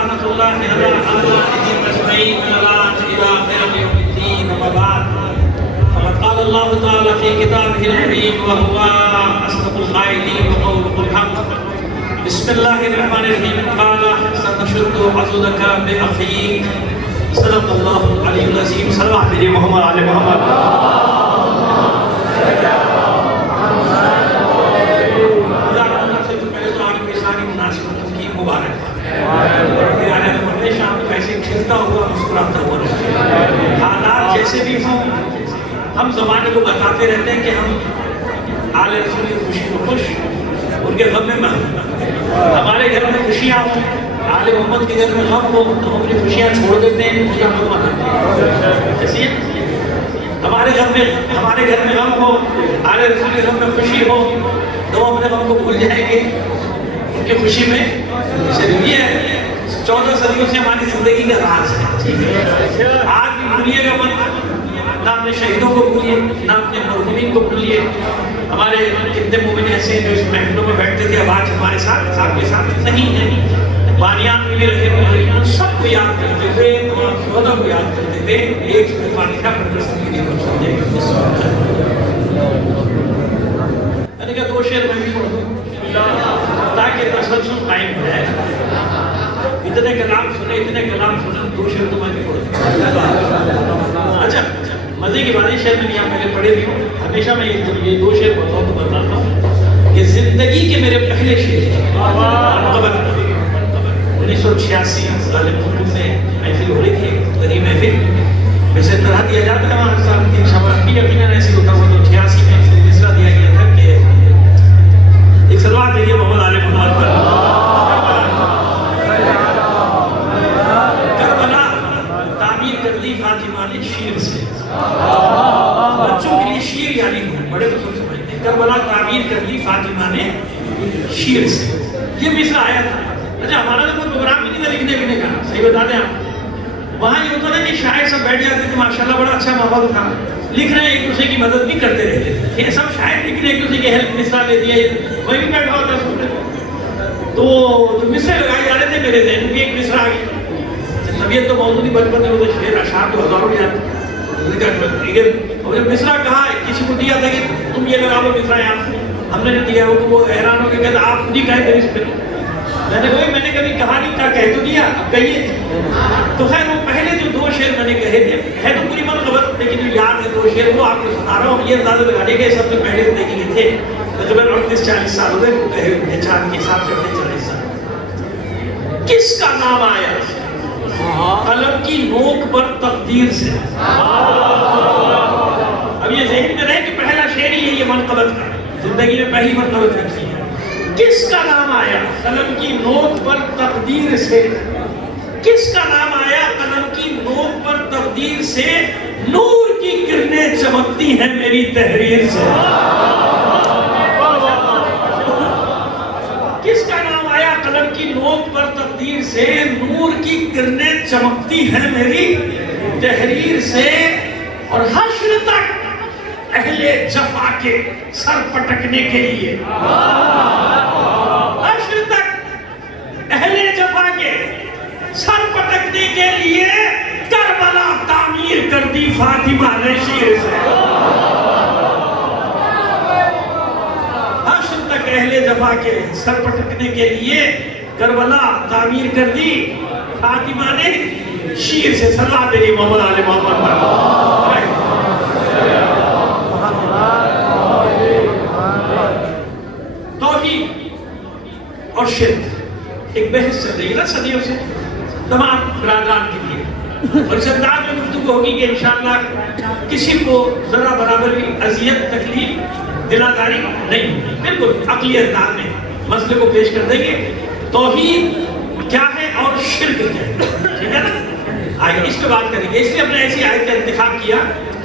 لعنة الله على أعدائهم أجمعين من الآن إلى آخر يوم الدين. أما بعد فقد قال الله تعالى في كتابه الكريم وهو أصدق القائلين وقوله الحق. بسم الله الرحمن الرحيم. قال سنشد عضدك بأخيك. صدق الله العلي العظيم. صلوات على محمد وعلى محمد. مبارک ہمیشہ ایسے کھلتا ہوا مسکراتا ہوا رہے. حالات جیسے بھی ہوں ہم زمانے کو بتاتے رہتے ہیں کہ ہم آل رسول کی خوشی کو خوش ان کے غم میں محروم. ہمارے گھر میں خوشیاں ہوں آل محمد کے گھر میں غم ہو تو ہم اپنی خوشیاں چھوڑ دیتے ہیں خوشیاں مت مناتے ہیں. ایسی ہے ہمارے گھر میں غم ہو آل رسول کے غم میں خوشی ہو تو ہم اپنے غم کو بھول جائیں گے ان کی خوشی میں شریک. یہ 14 صدیوں سے ہماری زندگی کا راز ہے. آج بھی بھولیے گا مت. نہ اپنے شہیدوں کو بھولیے نہ اپنے مرحومین کو بھولیے. ہمارے کتنے مومن ایسے ہیں جو اس محفلوں میں بیٹھتے تھے اب آج ہمارے ساتھ نہیں ہیں. بانیان میں بھی رہے ہوئے ان سب کو یاد کرتے ہوئے تمام شہداء کو یاد کرتے ہوئے ایک سورۃ فاتحہ پڑھ کر زندگی کو سمجھیں گے. میں نے کہا 2 شعر میں بھی پڑھ دوں تاکہ تسلسل قائم ہو جائے. اتنے کلام سنے 2 شعر تو میں بھی پڑھ دوں. اچھا مزے کی بات ہے شعر میں یہاں پہلے پڑھے بھی ہوں. ہمیشہ میں یہ 2 شعر بتاؤں تو بتاتا ہوں کہ زندگی کے میرے پہلے شعر 1986 ظالم حکومت میں محفل ہو رہی تھی. غریب محفل ویسے طرح دیا جاتا ہے وہاں صاحب کی شباب کی یقیناً ایسی ہوتا ہوا تو 86 میں تیسرا دیا گیا تھا کہ ایک سلوات دیکھیے محمد علی محمد پر. کربلا تعمیر کر دی فاطمہ نے شیر سے. بچوں کے لیے شیر یعنی بڑے تو سب سمجھتے ہیں. کربلا تعمیر کر دی فاطمہ نے شیر سے. یہ مصرع آیا تھا. اچھا ہمارا تو کوئی پروگرام بھی نہیں تھا لکھنے بھی نہیں کہا. صحیح بتا دیں آپ وہاں یہ ہوتا تھا کہ شاعر سب بیٹھ جاتے تھے ماشاءاللہ بڑا اچھا ماحول تھا. لکھ رہے ہیں ایک دوسرے کی مدد بھی کرتے رہتے تھے. یہ سب شاعر لکھ رہے ایک دوسرے کی ہیلپ مصرع دے دیا وہی بھی بیٹھا ہوتا سن رہے. تو مصرع لگائے جا رہے تھے میرے ذہن میں ایک مصرع آ گیا. طبیعت تو موجود ہی بچپن میں وہ شعر اشعار تو ہزاروں یاد تھے. اور جب مصرع کہا کسی کو دیا تھا کہ تم یہ لگا لو مصرع یاد ہم نے دیا وہ حیران ہو کے کہتا آپ خود ہی کہیں اس پہ. میں نے کبھی کہا نہیں کہا کہہ تو دیا اب کہیے. تو خیر وہ پہلے جو 2 شعر میں نے کہے تھے ہے تو پوری منقبت لیکن جو یاد ہے 2 شعر وہ آپ کو سنا رہا ہوں. یہ اندازہ لگانے کے سب سے پہلے زندگی کے تھے تقریباً 38-40 سال ہوئے کہے ہوئے چاند کے حساب سے 40 سال. کس کا نام آیا قلم کی نوک پر تقدیر سے. اب یہ ذہن میں رہے کہ پہلا شعر ہی ہے یہ منقبت کا زندگی میں پہلی منقبت رکھی ہے. کس کا نام آیا قلم کی نوک پر تقدیر سے. کس کا نام آیا قلم کی نوک پر تقدیر سے. نور کی کرنیں چمکتی ہیں میری تحریر سے. کس کا نام آیا قلم کی نوک پر تقدیر سے. نور کی کرنیں چمکتی ہیں میری تحریر سے. اور حشر تک اہل جفا کے سر پٹکنے کے لیے حشر تک اہل جفا کے سر پٹکنے کے لیے کربلا تعمیر کر دی فاطمہ نے شیر سے. حشر تک اہل جفا کے سر پٹکنے کے لیے کربلا تعمیر کر دی فاطمہ نے شیر سے. صلوات علی محمد علی محمد. توحید اور شرک ایک بحث چل رہی ہے نا صدیوں سے تمام برادران کے لیے. اور اس انداز میں گفتگو ہوگی کہ انشاءاللہ کسی کو ذرا برابر بھی اذیت تکلیف دلاداری نہیں ہوگی. بالکل عقلی انداز میں مسئلے کو پیش کر دیں گے. توحید کیا ہے اور شرک کیا ہے ٹھیک ہے نا. آئیے اس پہ بات کریں گے. اس لیے ہم نے ایسی آیت کا انتخاب کیا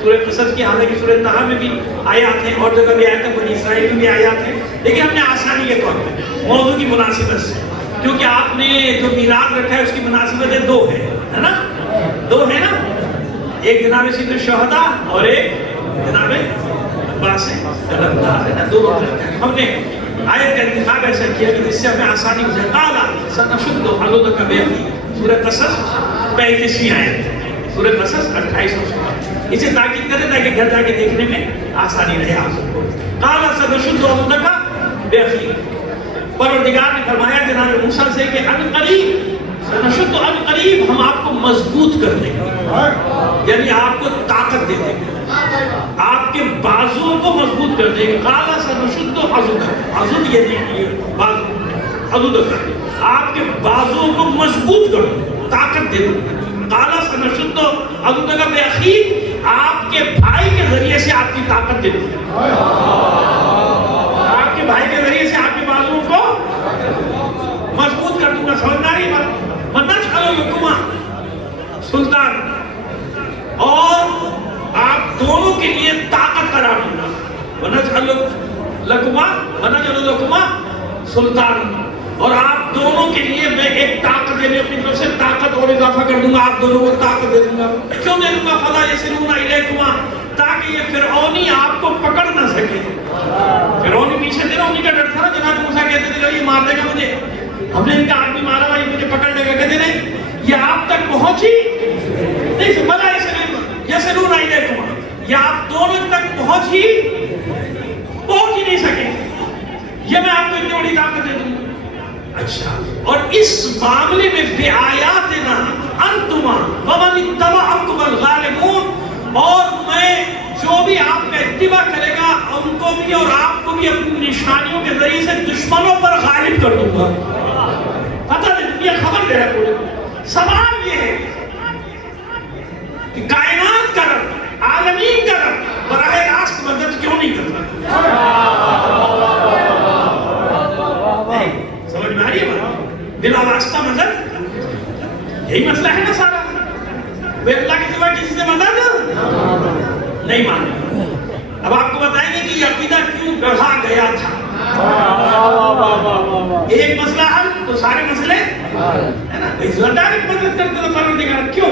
سورہ قصص کی. حالانکہ سورہ طٰہٰ میں بھی آیات ہیں اور جگہ بھی آیات ہیں بنی اسرائیل میں بھی آیات ہیں لیکن ہم نے آسانی کے طور پہ موضوع کی مناسبت سے کیونکہ آپ نے جو میلاد رکھا ہے اس کی مناسبتیں 2 ہیں ہے نا. 2 ہے نا. ایک جناب سید الشہداء اور ایک جناب عباس قلندر ہے نا. 2 ہم نے آیت کا انتخاب ایسا کیا کہ جس سے ہمیں آسانی ہو جائے. قال سنشد عضدک بأخیک. سورہ قصص 35ویں آیت. سورہ قصص 28 سورہ. اسے تاکید کرے تاکہ گھر جا کے دیکھنے میں آسانی رہے آپ سب کو. قال سنشد عضدک بأخیک. پروردگار نے فرمایا جناب موسیٰ سے کہ ان قریب سنشد ان قریب ہم آپ کو مضبوط کر دیں گے. یعنی آپ کو طاقت دے دیں گے, آپ کے بازوؤں کو مضبوط کر دیں گے. قال سنشد عضدک. عضد یعنی بازو, عضد کر دیں, آپ کے بازوؤں کو مضبوط کر دیں, طاقت دے دیں. قال سنشد عضدک بأخیک. آپ کے بھائی کے ذریعے سے آپ کی طاقت دے دیں. آپ کے بھائی کے ذریعے سے آپ کے بازوؤں کو مضبوط کر دوں گا. سمجھداری بات. وَنَجْعَلُ لَكُمَا سلطان, اور آپ دونوں کے لیے طاقت قرار دوں گا. وَنَجْعَلُ لَكُمَا سلطان, اور آپ دونوں کے لیے میں ایک طاقت دے, اپنی طرف سے طاقت اور اضافہ کر دوں گا, آپ دونوں کو طاقت دے دوں گا. کیوں دے دوں گا؟ فَلَا يَصِلُونَ إِلَيْكُمَا, تاکہ یہ فرعونی آپ کو پکڑ نہ سکے. فرعونی پیچھے تھے نا, انہی کا ڈر تھا نا. جناب موسیٰ کہتے تھے یہ مار دے گا مجھے, ہم نے ان کا آدمی مارا بھائی مجھے پکڑ لے گا. کہتے نہیں, یہ آپ تک پہنچی نہیں. فَلَا يَصِلُونَ إِلَيْكُمَا, یہ آپ دونوں تک پہنچ ہی نہیں سکے. یہ میں آپ کو اتنی بڑی طاقت دے دوں گا. اچھا, اور اس معاملے میں بِآیاتِنَا أَنْتُمَا وَمَنِ اتَّبَعَكُمُ الْغَالِبُونَ, اور میں جو بھی آپ کا اتباع کرے گا ان کو بھی اور آپ کو بھی اپنی نشانیوں کے ذریعے سے دشمنوں پر غالب کر دوں گا. پتہ نہیں, یہ خبر دے رہا ہے پورے. سوال یہ ہے کہ کائنات کا رب, عالمین کا رب براہ راست مدد کیوں نہیں کرتا؟ سمجھ میں آ رہی ہے بات؟ بلا واسطہ مدد, یہی مسئلہ ہے نا سارا. وہ اللہ کے سوا کسی سے مدد نہیں مانگا. اب آپ کو بتائیں گے کہ یہ عقیدہ کیوں گڑھا گیا تھا. ایک مسئلہ حل تو سارے مسئلے ہے نا. ڈائریکٹ مدد کرتے تو پروردگار کیوں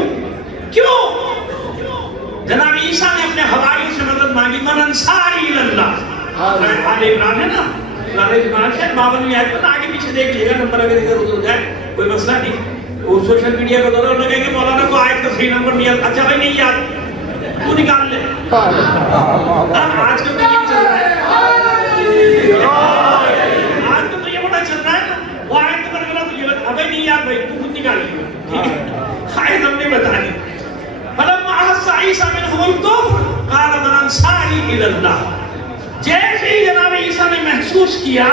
جناب عیسیٰ نے اپنے حواریوں سے مدد مانگی. من انصاری اللہ, آل عمران ہے نا, آل عمران ہے 52ویں آیت میں. آگے پیچھے دیکھ لیے گا, نمبر اگر ادھر ادھر ہو جائے کوئی مسئلہ نہیں. وہ سوشل میڈیا کا دور ہے, انہوں نے کہا کہ مولانا کو آیت کا صحیح نمبر نہیں آتا. اچھا بھائی نہیں یاد, تو نکال لے. آج کل تو یہ چل رہا ہے, آج کل تو یہ بڑا چل رہا ہے. وہ آیت نمبر گلا تو یہ بتا, ابھی نہیں یاد بھائی, تو خود نکال لیے. ٹھیک ہے, آیت ہم نے بتا دی. فَلَمَّا أَحَسَّ عِيسَىٰ مِنْهُمُ الْكُفْرَ قَالَ مَنْ أَنصَارِي إِلَى اللَّهِ. جیسے ہی جناب عیسیٰ نے محسوس کیا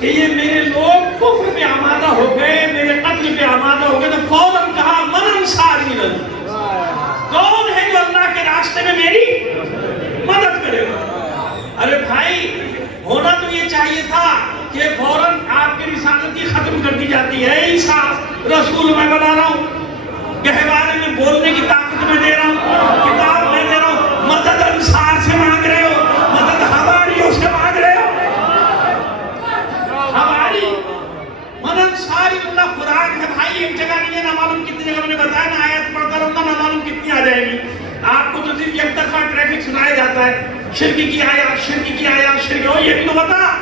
کہ یہ میرے لوگ کفر پہ آمادہ ہو گئے, میرے قتل پہ آمادہ ہو گئے, تو فوراً کہا من انصاری إِلَى اللَّهِ, کون ہے جو اللہ کے راستے میں میری مدد کرے گا؟ ارے بھائی, ہونا تو یہ چاہیے تھا کہ فوراً آپ کی رسالت کی ختم کر دی جاتی ہے. عیسیٰ رسول میں بنا رہا ہوں, گہوارے میں بولنے کی طاقت میں دے رہا ہوں, کتاب میں دے رہا ہوں, مدد انصار سے مانگ رہے ہو, مدد حواریوں سے مانگ رہے ہو. حواری من انصاری اللہ قرآن ہے بھائی, ایک جگہ نہیں ہے, نہ معلوم کتنی جگہ. میں نے بتایا نا, آیت پڑھ کر رہا, نہ معلوم کتنی آ جائے گی. آپ کو تو صرف یک طرفہ ٹریفک سنایا جاتا ہے, شرک کی آیات, شرک کی آیات, شرک ہو, یہ بھی تو بتا.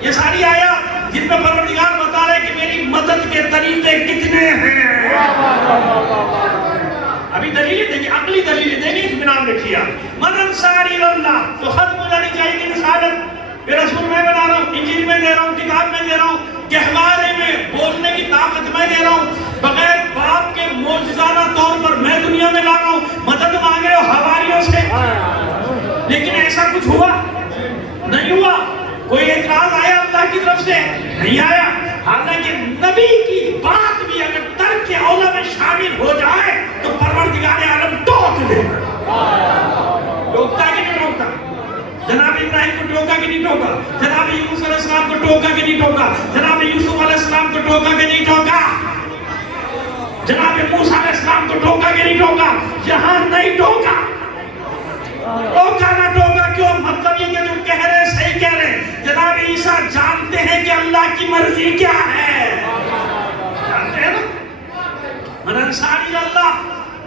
یہ ساری آیات جن میں پروردگار بتا رہے کہ میری مدد کے طریقے کتنے ہیں. ابھی دلیلیں دیں گے, عقلی دلیلیں دیں گے, اطمینان رکھیے. من انصاری اللہ, تو ختم ہو جانی چاہیے کہ رسالت میرا رسول میں بنا رہا ہوں, انجیل میں دے رہا ہوں, کتاب میں دے رہا ہوں, گہوارے میں بولنے کی طاقت میں دے رہا ہوں, بغیر باپ کے معجزانہ طور پر میں دنیا میں لا رہا ہوں. مدد مانگ رہے ہو حواریوں سے, لیکن ایسا کچھ ہوا نہیں ہوا. کوئی اعتراض آیا اللہ کی طرف سے؟ نہیں آیا. حالانکہ نبی کی بات بھی اگر ترک اولا میں شامل ہو جائے تو پروردگار عالم ٹوک دے. ٹوکتا کہ نہیں ٹوکتا؟ جناب ابراہیم کو ٹوکا کہ نہیں ٹوکا؟ جناب یونس علیہ السلام کو ٹوکا کہ نہیں ٹوکا؟ جناب یوسف علیہ السلام کو ٹوکا کہ نہیں ٹوکا؟ جناب موسیٰ علیہ السلام کو ٹوکا کہ نہیں ٹوکا؟ یہاں نہیں ٹوکا. ٹوکا نہ ٹوکا کیوں؟ مطلب یہ کہ جو کہہ رہے صحیح کہہ رہے. جناب عیسیٰ جانتے ہیں کہ اللہ کی مرضی کیا ہے. جانتے ہیں نا. من انصاری اللہ,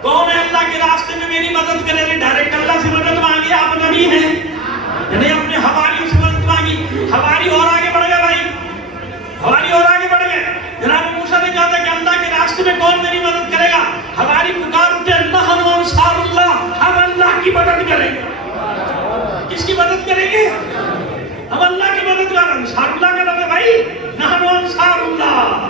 کون ہے اللہ کے راستے میں میری مدد کرے گی؟ ڈائریکٹ اللہ سے مدد مانگی, آپ نبی ہیں, یعنی اپنے حواریوں سے مدد مانگی. حواریوں گے؟ ہم اللہ کی مددگار، انصار اللہ کا لفظ ہے بھائی، نحن انصار اللہ،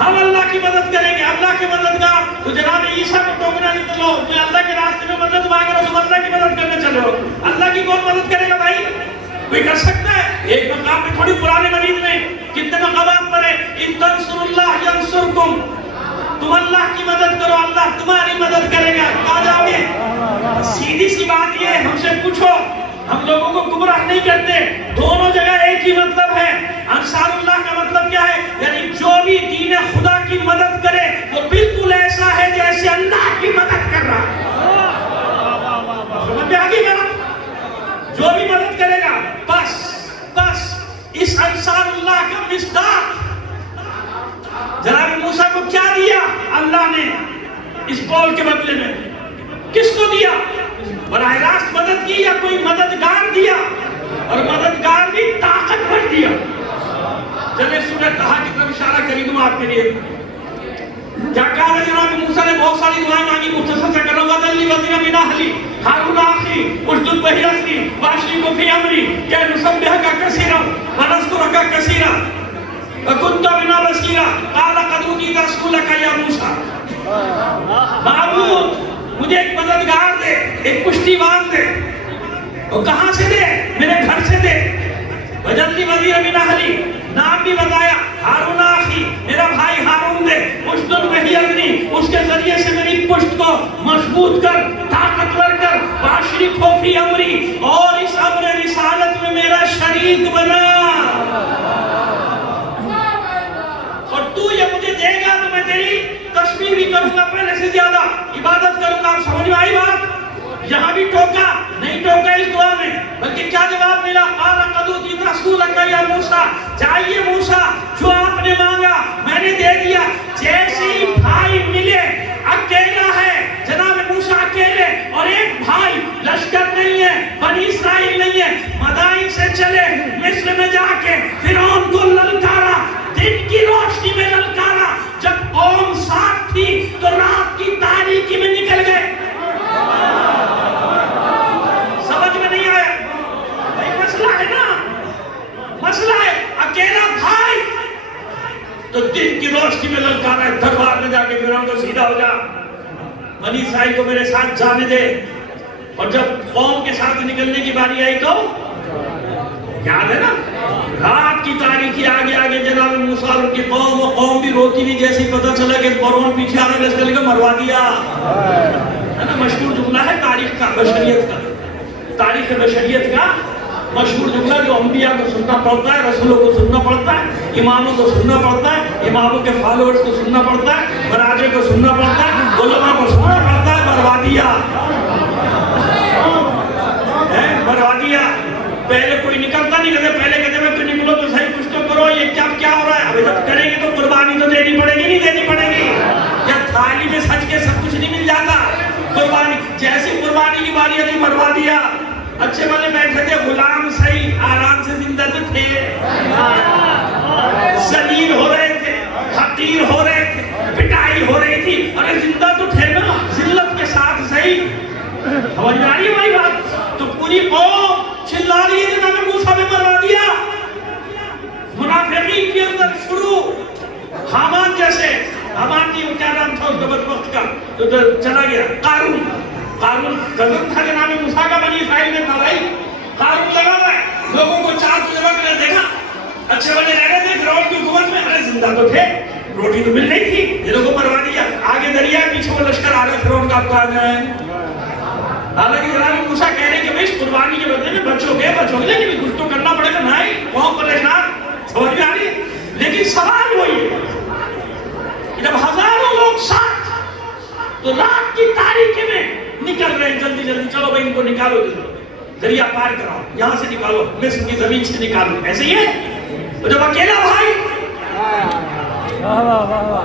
ہم اللہ کی مدد کریں گے، اللہ کے مددگار۔ تو جناب عیسیٰ کو ٹوکنا نہیں، چلو میں اللہ کے راستے میں مدد مانگ رہا ہوں، تم اللہ کی مدد کرنے چلو، اللہ کی کون مدد کرے گا بھائی؟ کوئی کر سکتا ہے؟ ایک مقام میں تھوڑی پرانے مجید میں کتنے مقامات پر ہے، ان تنصروا اللہ ینصرکم، تم اللہ کی مدد کرو اللہ تمہاری مدد کرے گا، آ جاؤ گے۔ سیدھی سی بات یہ ہے، ہم سے پوچھو، ہم لوگوں کو گمراہ نہیں کرتے، دونوں جگہ ایک ہی مطلب ہے۔ انصار اللہ کا مطلب کیا ہے؟ یعنی جو بھی دین خدا کی مدد کرے وہ بالکل ایسا ہے جیسے اللہ کی مدد کر رہا ہے۔ سمجھ میں آگے گا؟ جو بھی مدد کرے گا، بس اس انصار اللہ کا مصداق جناب موسیٰ کو کیا دیا اللہ نے اس قول کے بدلے میں؟ کس کو دیا؟ براہ راست مدد کی یا کوئی مددگار دیا؟ اور مددگار بھی طاقتور دیا۔ چلے سورہ طٰہٰ کی طرف اشارہ کری دوں آپ کے لیے۔ کیا کہا ہے جناب موسیٰ نے؟ بہت ساری دعائیں مانگی، مختصر سے کروں گا۔ وَاجْعَلْ لِي وَزِيرًا مِنْ أَهْلِي هَارُونَ أَخِي اشْدُدْ بِهِ أَزْرِي وَأَشْرِكْهُ فِي أَمْرِي كَيْ نُسَبِّحَكَ كَثِيرًا وَنَذْكُرَكَ كَثِيرًا وَكُنْتَ بِنَا بَصِيرًا قَالَ قَدْ أُوتِيتَ سُؤْلَكَ يَا موسیٰ۔ معبود مجھے ایک مددگار دے، ایک پشتیبان دے، اور کہاں سے دے؟ میرے گھر سے دے۔ وَاجْعَلْ لِي وَزِيرًا مِنْ أَهْلِي، نام بھی بتایا، ہارون اخی، میرا بھائی ہارون دے، اشدد بہ اذری، اس کے ذریعے سے میری پشت کو مضبوط کر، طاقتور کر، واشرکہ فی امری، اور اس امر رسالت میں میرا شریک بنا۔ اور تو یہ مجھے دے گا تو میں تیری تسبیح بھی کروں گا، پہلے سے زیادہ عبادت کروں گا۔ آپ سمجھ میں آئی بات؟ یہاں بھی ٹوکا نہیں، ٹوکا اس دعا میں، بلکہ کیا جواب ملا؟ قَالَ قَدْ أُوتِيتَ سُؤْلَكَ يَا موسیٰ، چاہیے موسیٰ جو آپ نے مانگا میں نے دے دیا۔ جیسے ہی بھائی ملے، اکیلا ہے جناب موسیٰ، اکیلے، اور ایک بھائی، لشکر نہیں ہے، بنی اسرائیل نہیں ہے، مدائن سے چلے، مصر میں جا کے فرعون کو للکارا، دن کی روشنی میں للکارا۔ جب قوم ساتھ تھی تو رات کی تاریکی میں نکل گئے۔ سمجھ میں نہیں آیا؟ بھائی مسئلہ ہے نا، مسئلہ ہے، اکیلا بھائی تو دن کی روشنی میں للکارا ہے، دربار میں جا کے فرعون کو سیدھا ہو جا، بنی اسرائیل کو میرے ساتھ جانے دے۔ اور جب قوم کے ساتھ نکلنے کی باری آئی تو یاد ہے نا، رات کی تاریکی، آگے آگے جناب موسیٰ اور ان کی قوم، اور قوم بھی روتی بھی، جیسے پتہ چلا کہ فرعون پیچھے آنے لشکر کو مروا دیا، ہے نا؟ مشہور جملہ ہے تاریخ کا، بشریت کا، تاریخ بشریت کا مشہور جملہ، جو انبیاء کو سننا پڑتا ہے، رسولوں کو سننا پڑتا ہے، اماموں کو سننا پڑتا ہے، اماموں کے فالوورز کو سننا پڑتا ہے، مراجع کو سننا پڑتا ہے، علماء کو سننا پڑتا ہے، مروا دیا، مروا دیا۔ پہلے کوئی نکلتا نہیں، کہتے پہلے کہتے میں تو نکلو تو صحیح، کچھ تو کرو، یہ کیا ہو رہا ہے؟ ابھی جب کریں گے تو قربانی تو دینی پڑے گی، نہیں دینی پڑے گی؟ یا تھالی میں سج کے سب کچھ نہیں مل جاتا؟ قربانی، جیسی قربانی کی باری آئی مروا دیا۔ اچھے والے بیٹھے تھے، غلام صحیح آرام سے زندہ تو تھے، ذلیل ہو رہے تھے، حقیر ہو رہے تھے، پٹائی ہو رہی تھی، ارے زندہ تو تھے نا، ذلت کے ساتھ صحیح۔ سمجھ میں آ رہی ہے بھائی بات؟ تو پوری قوم چلا رہی ہے، جناب موسیٰ نے مروا دیا۔ منافقین کے اندر شروع، حامان جیسے، حامان کی کیا نام تھا اس کے بدبخت کا، تو چلا گیا قارون۔ قارون قدم تھا جناب موسیٰ کا، بنی اسرائیل میں تھا بھائی۔ قارون لگا ہوا ہے، لوگوں کو چار جگہ نے دیکھا، اچھے والے رہ رہے تھے فرعون کی حکومت میں، ارے زندہ تو تھے، روٹی تو مل نہیں تھی، یہ لوگوں کو مروا دیا۔ آگے دریا، پیچھے وہ لشکر آ رہا فرعون کا، آپ کو آ جائے۔ حالانکہ جناب موسیٰ کہہ رہے کہ بھئی اس قربانی کے بدلے میں بچوں گے، لیکن کچھ تو کرنا پڑے گا، نہیں قوم پریشان۔ سمجھ میں آ رہی ہے؟ لیکن سوال وہی ہے کہ جب ہزاروں لوگ ساتھ، تو رات کی تاریکی میں نکل رہے ہیں، جلدی جلدی چلو بھئی ان کو نکالو، دریا پار کراؤ، یہاں سے نکالو، مصر کی زمین سے نکالو، ایسے ہی ہے۔ تو جب اکیلا بھائی،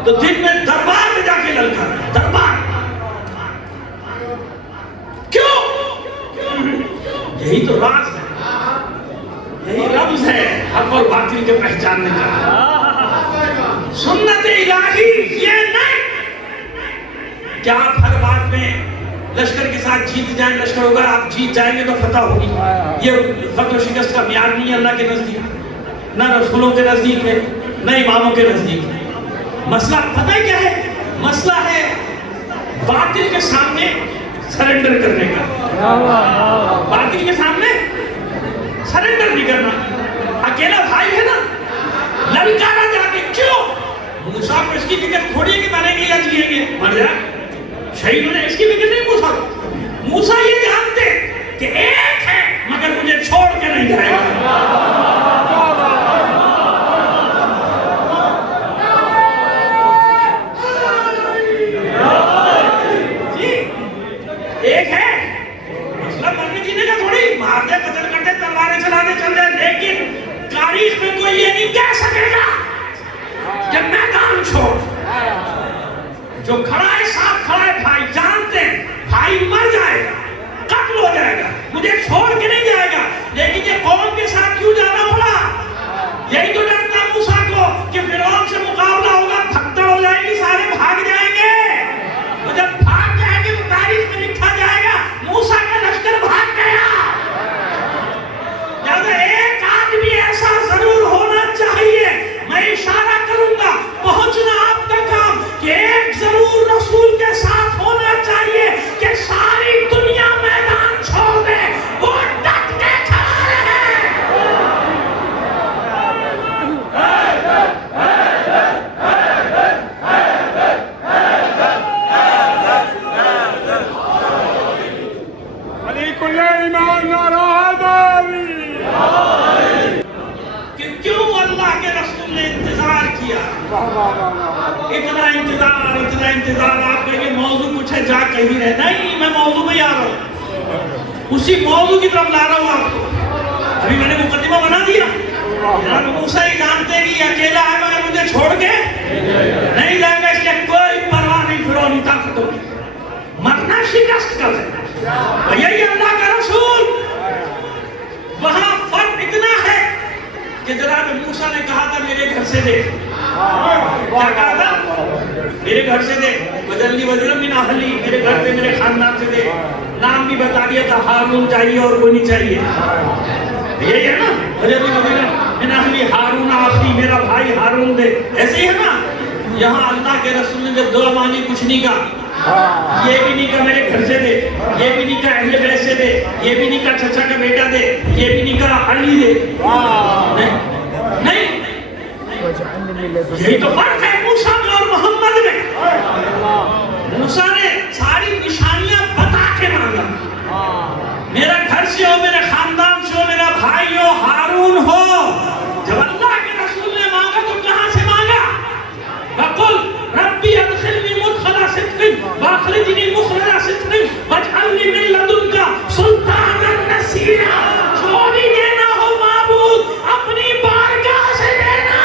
تو دن میں دربار میں جا کے للکارا، دربار۔ کیوں؟ یہی تو راز ہے، یہی رمز ہے حق اور باطل کے پہچاننے کا۔ سنت الہی یہ نہیں کہ آپ ہر بات میں لشکر کے ساتھ جیت جائیں، لشکر ہوگا، آپ جیت جائیں گے تو فتح ہوگی. یہ فتح و شکست کا معیار نہیں ہے اللہ کے نزدیک، نہ رسولوں کے نزدیک ہے، نہ اماموں کے نزدیک ہے. مسئلہ پتہ کیا ہے؟ مسئلہ ہے باطل کے سامنے سرنڈر کرنے کا. باطل کے سامنے سرنڈر نہیں کرنا. اکیلا بھائی ہے نا، للکارا جا کے کیوں؟ موسیٰ کو اس کی فکر تھوڑی ہے کہ مریں گے یا جیئیں گے، مر جائے شہید ہونے، اس کی فکر نہیں موسیٰ کو. موسیٰ یہ جانتے کہ ایک ہے مگر مجھے چھوڑ کے نہیں جائے گا. ایک ہے، مسئلہ مرنے جینے کا تھوڑی، مار دے، قتل کر دے، تلواریں چلا دے، چل دے، لیکن تاریخ میں کوئی یہ نہیں کہہ سکے گا کہ میدان چھوڑ. جو کھڑا ہے ساتھ کھڑا ہے، بھائی جانتے ہیں بھائی مر جائے گا، قتل ہو جائے گا، مجھے چھوڑ کے نہیں جائے گا. لیکن یہ قوم کے ساتھ کیوں جانا پڑا؟ یہی تو ڈر تھا موسیٰ کو کہ فرعون سے مقابلہ ہوگا، پھکتڑ ہو جائے گی، سارے بھاگ جائیں گے. اور جب بھاگ جائیں گے تو تاریخ میں لکھا جائے گا موسیٰ کا لشکر بھاگ گیا. جب ایک آدمی ایسا ضرور ہونا چاہیے، میں اشارہ کروں گا پہنچنا آپ کا کام، کہ ایک ضرور رسول کے ساتھ ہونا چاہیے کہ ساری دنیا میدان چھوڑ دے، وہ ڈٹ کے کھڑا رہے. علی کل ایمان نعرہ حیدری. کیوں اللہ کے رسول نے انتظار کیا؟ اتنا انتظار، اتنا انتظار. آپ کہیں گے موضوع کچھ ہے، جا کہیں رہے. نہیں، میں موضوع میں آ رہا ہوں، اسی موضوع کی طرف لا رہا ہوں آپ کو. ابھی میں نے مقدمہ بنا دیا. جناب موسیٰ یہ جانتے ہیں کہ یہ اکیلا ہے مگر مجھے چھوڑ کے نہیں جائے گا، اس لیے کوئی پرواہ نہیں فرعونی طاقتوں کی. مرنا شکست کا ہے، یہی اللہ کا رسول. وہاں فرق اتنا ہے کہ جناب موسیٰ نے کہا تھا میرے گھر سے دے. کیا کہا تھا؟ میرے گھر سے دے. وَجَلِّ وَزِيرًا مِّنْ أَهْلِي، میرے گھر پہ میرے خاندان سے دے. نام بھی بتا دیا تھا، ہارون چاہیے اور کوئی نہیں چاہیے. یہی ہے نا، وَجَلِّ وَزِيرًا مِّنْ أَهْلِي ہارون أَخِي، میرا بھائی ہارون دے. ایسے ہی ہے نا. یہاں اللہ کے رسول نے جب دعا مانگی کچھ نہیں کہا. یہ بھی نہیں کہا میرے گھر سے دے، یہ بھی نہیں کہا اہل بیت سے دے، یہ بھی نہیں کہا چچا کا بیٹا دے، یہ بھی نہیں کہا علی دے. نہیں، یہی تو فرق ہے موسیٰ میں اور محمد میں. موسیٰ نے ساری نشانیاں بتا کے مانگا. میرا گھر سے ہو، میرے خاندان سے ہو، میرا بھائی ہو، ہارون ہو. جب اللہ کے رسول نے مانگا تو کہاں سے مانگا؟ وَقُلْ رَبِّ أَدْخِلْنِي مُدْخَلَ صِدْقٍ وَأَخْرِجْنِي مُخْرَجَ صِدْقٍ وَاجْعَلْنِي مِن لَّدُنكَ سُلْطَانًا نَصِيرًا. جو بھی دینا ہو معبود اپنی بارگاہ سے دینا.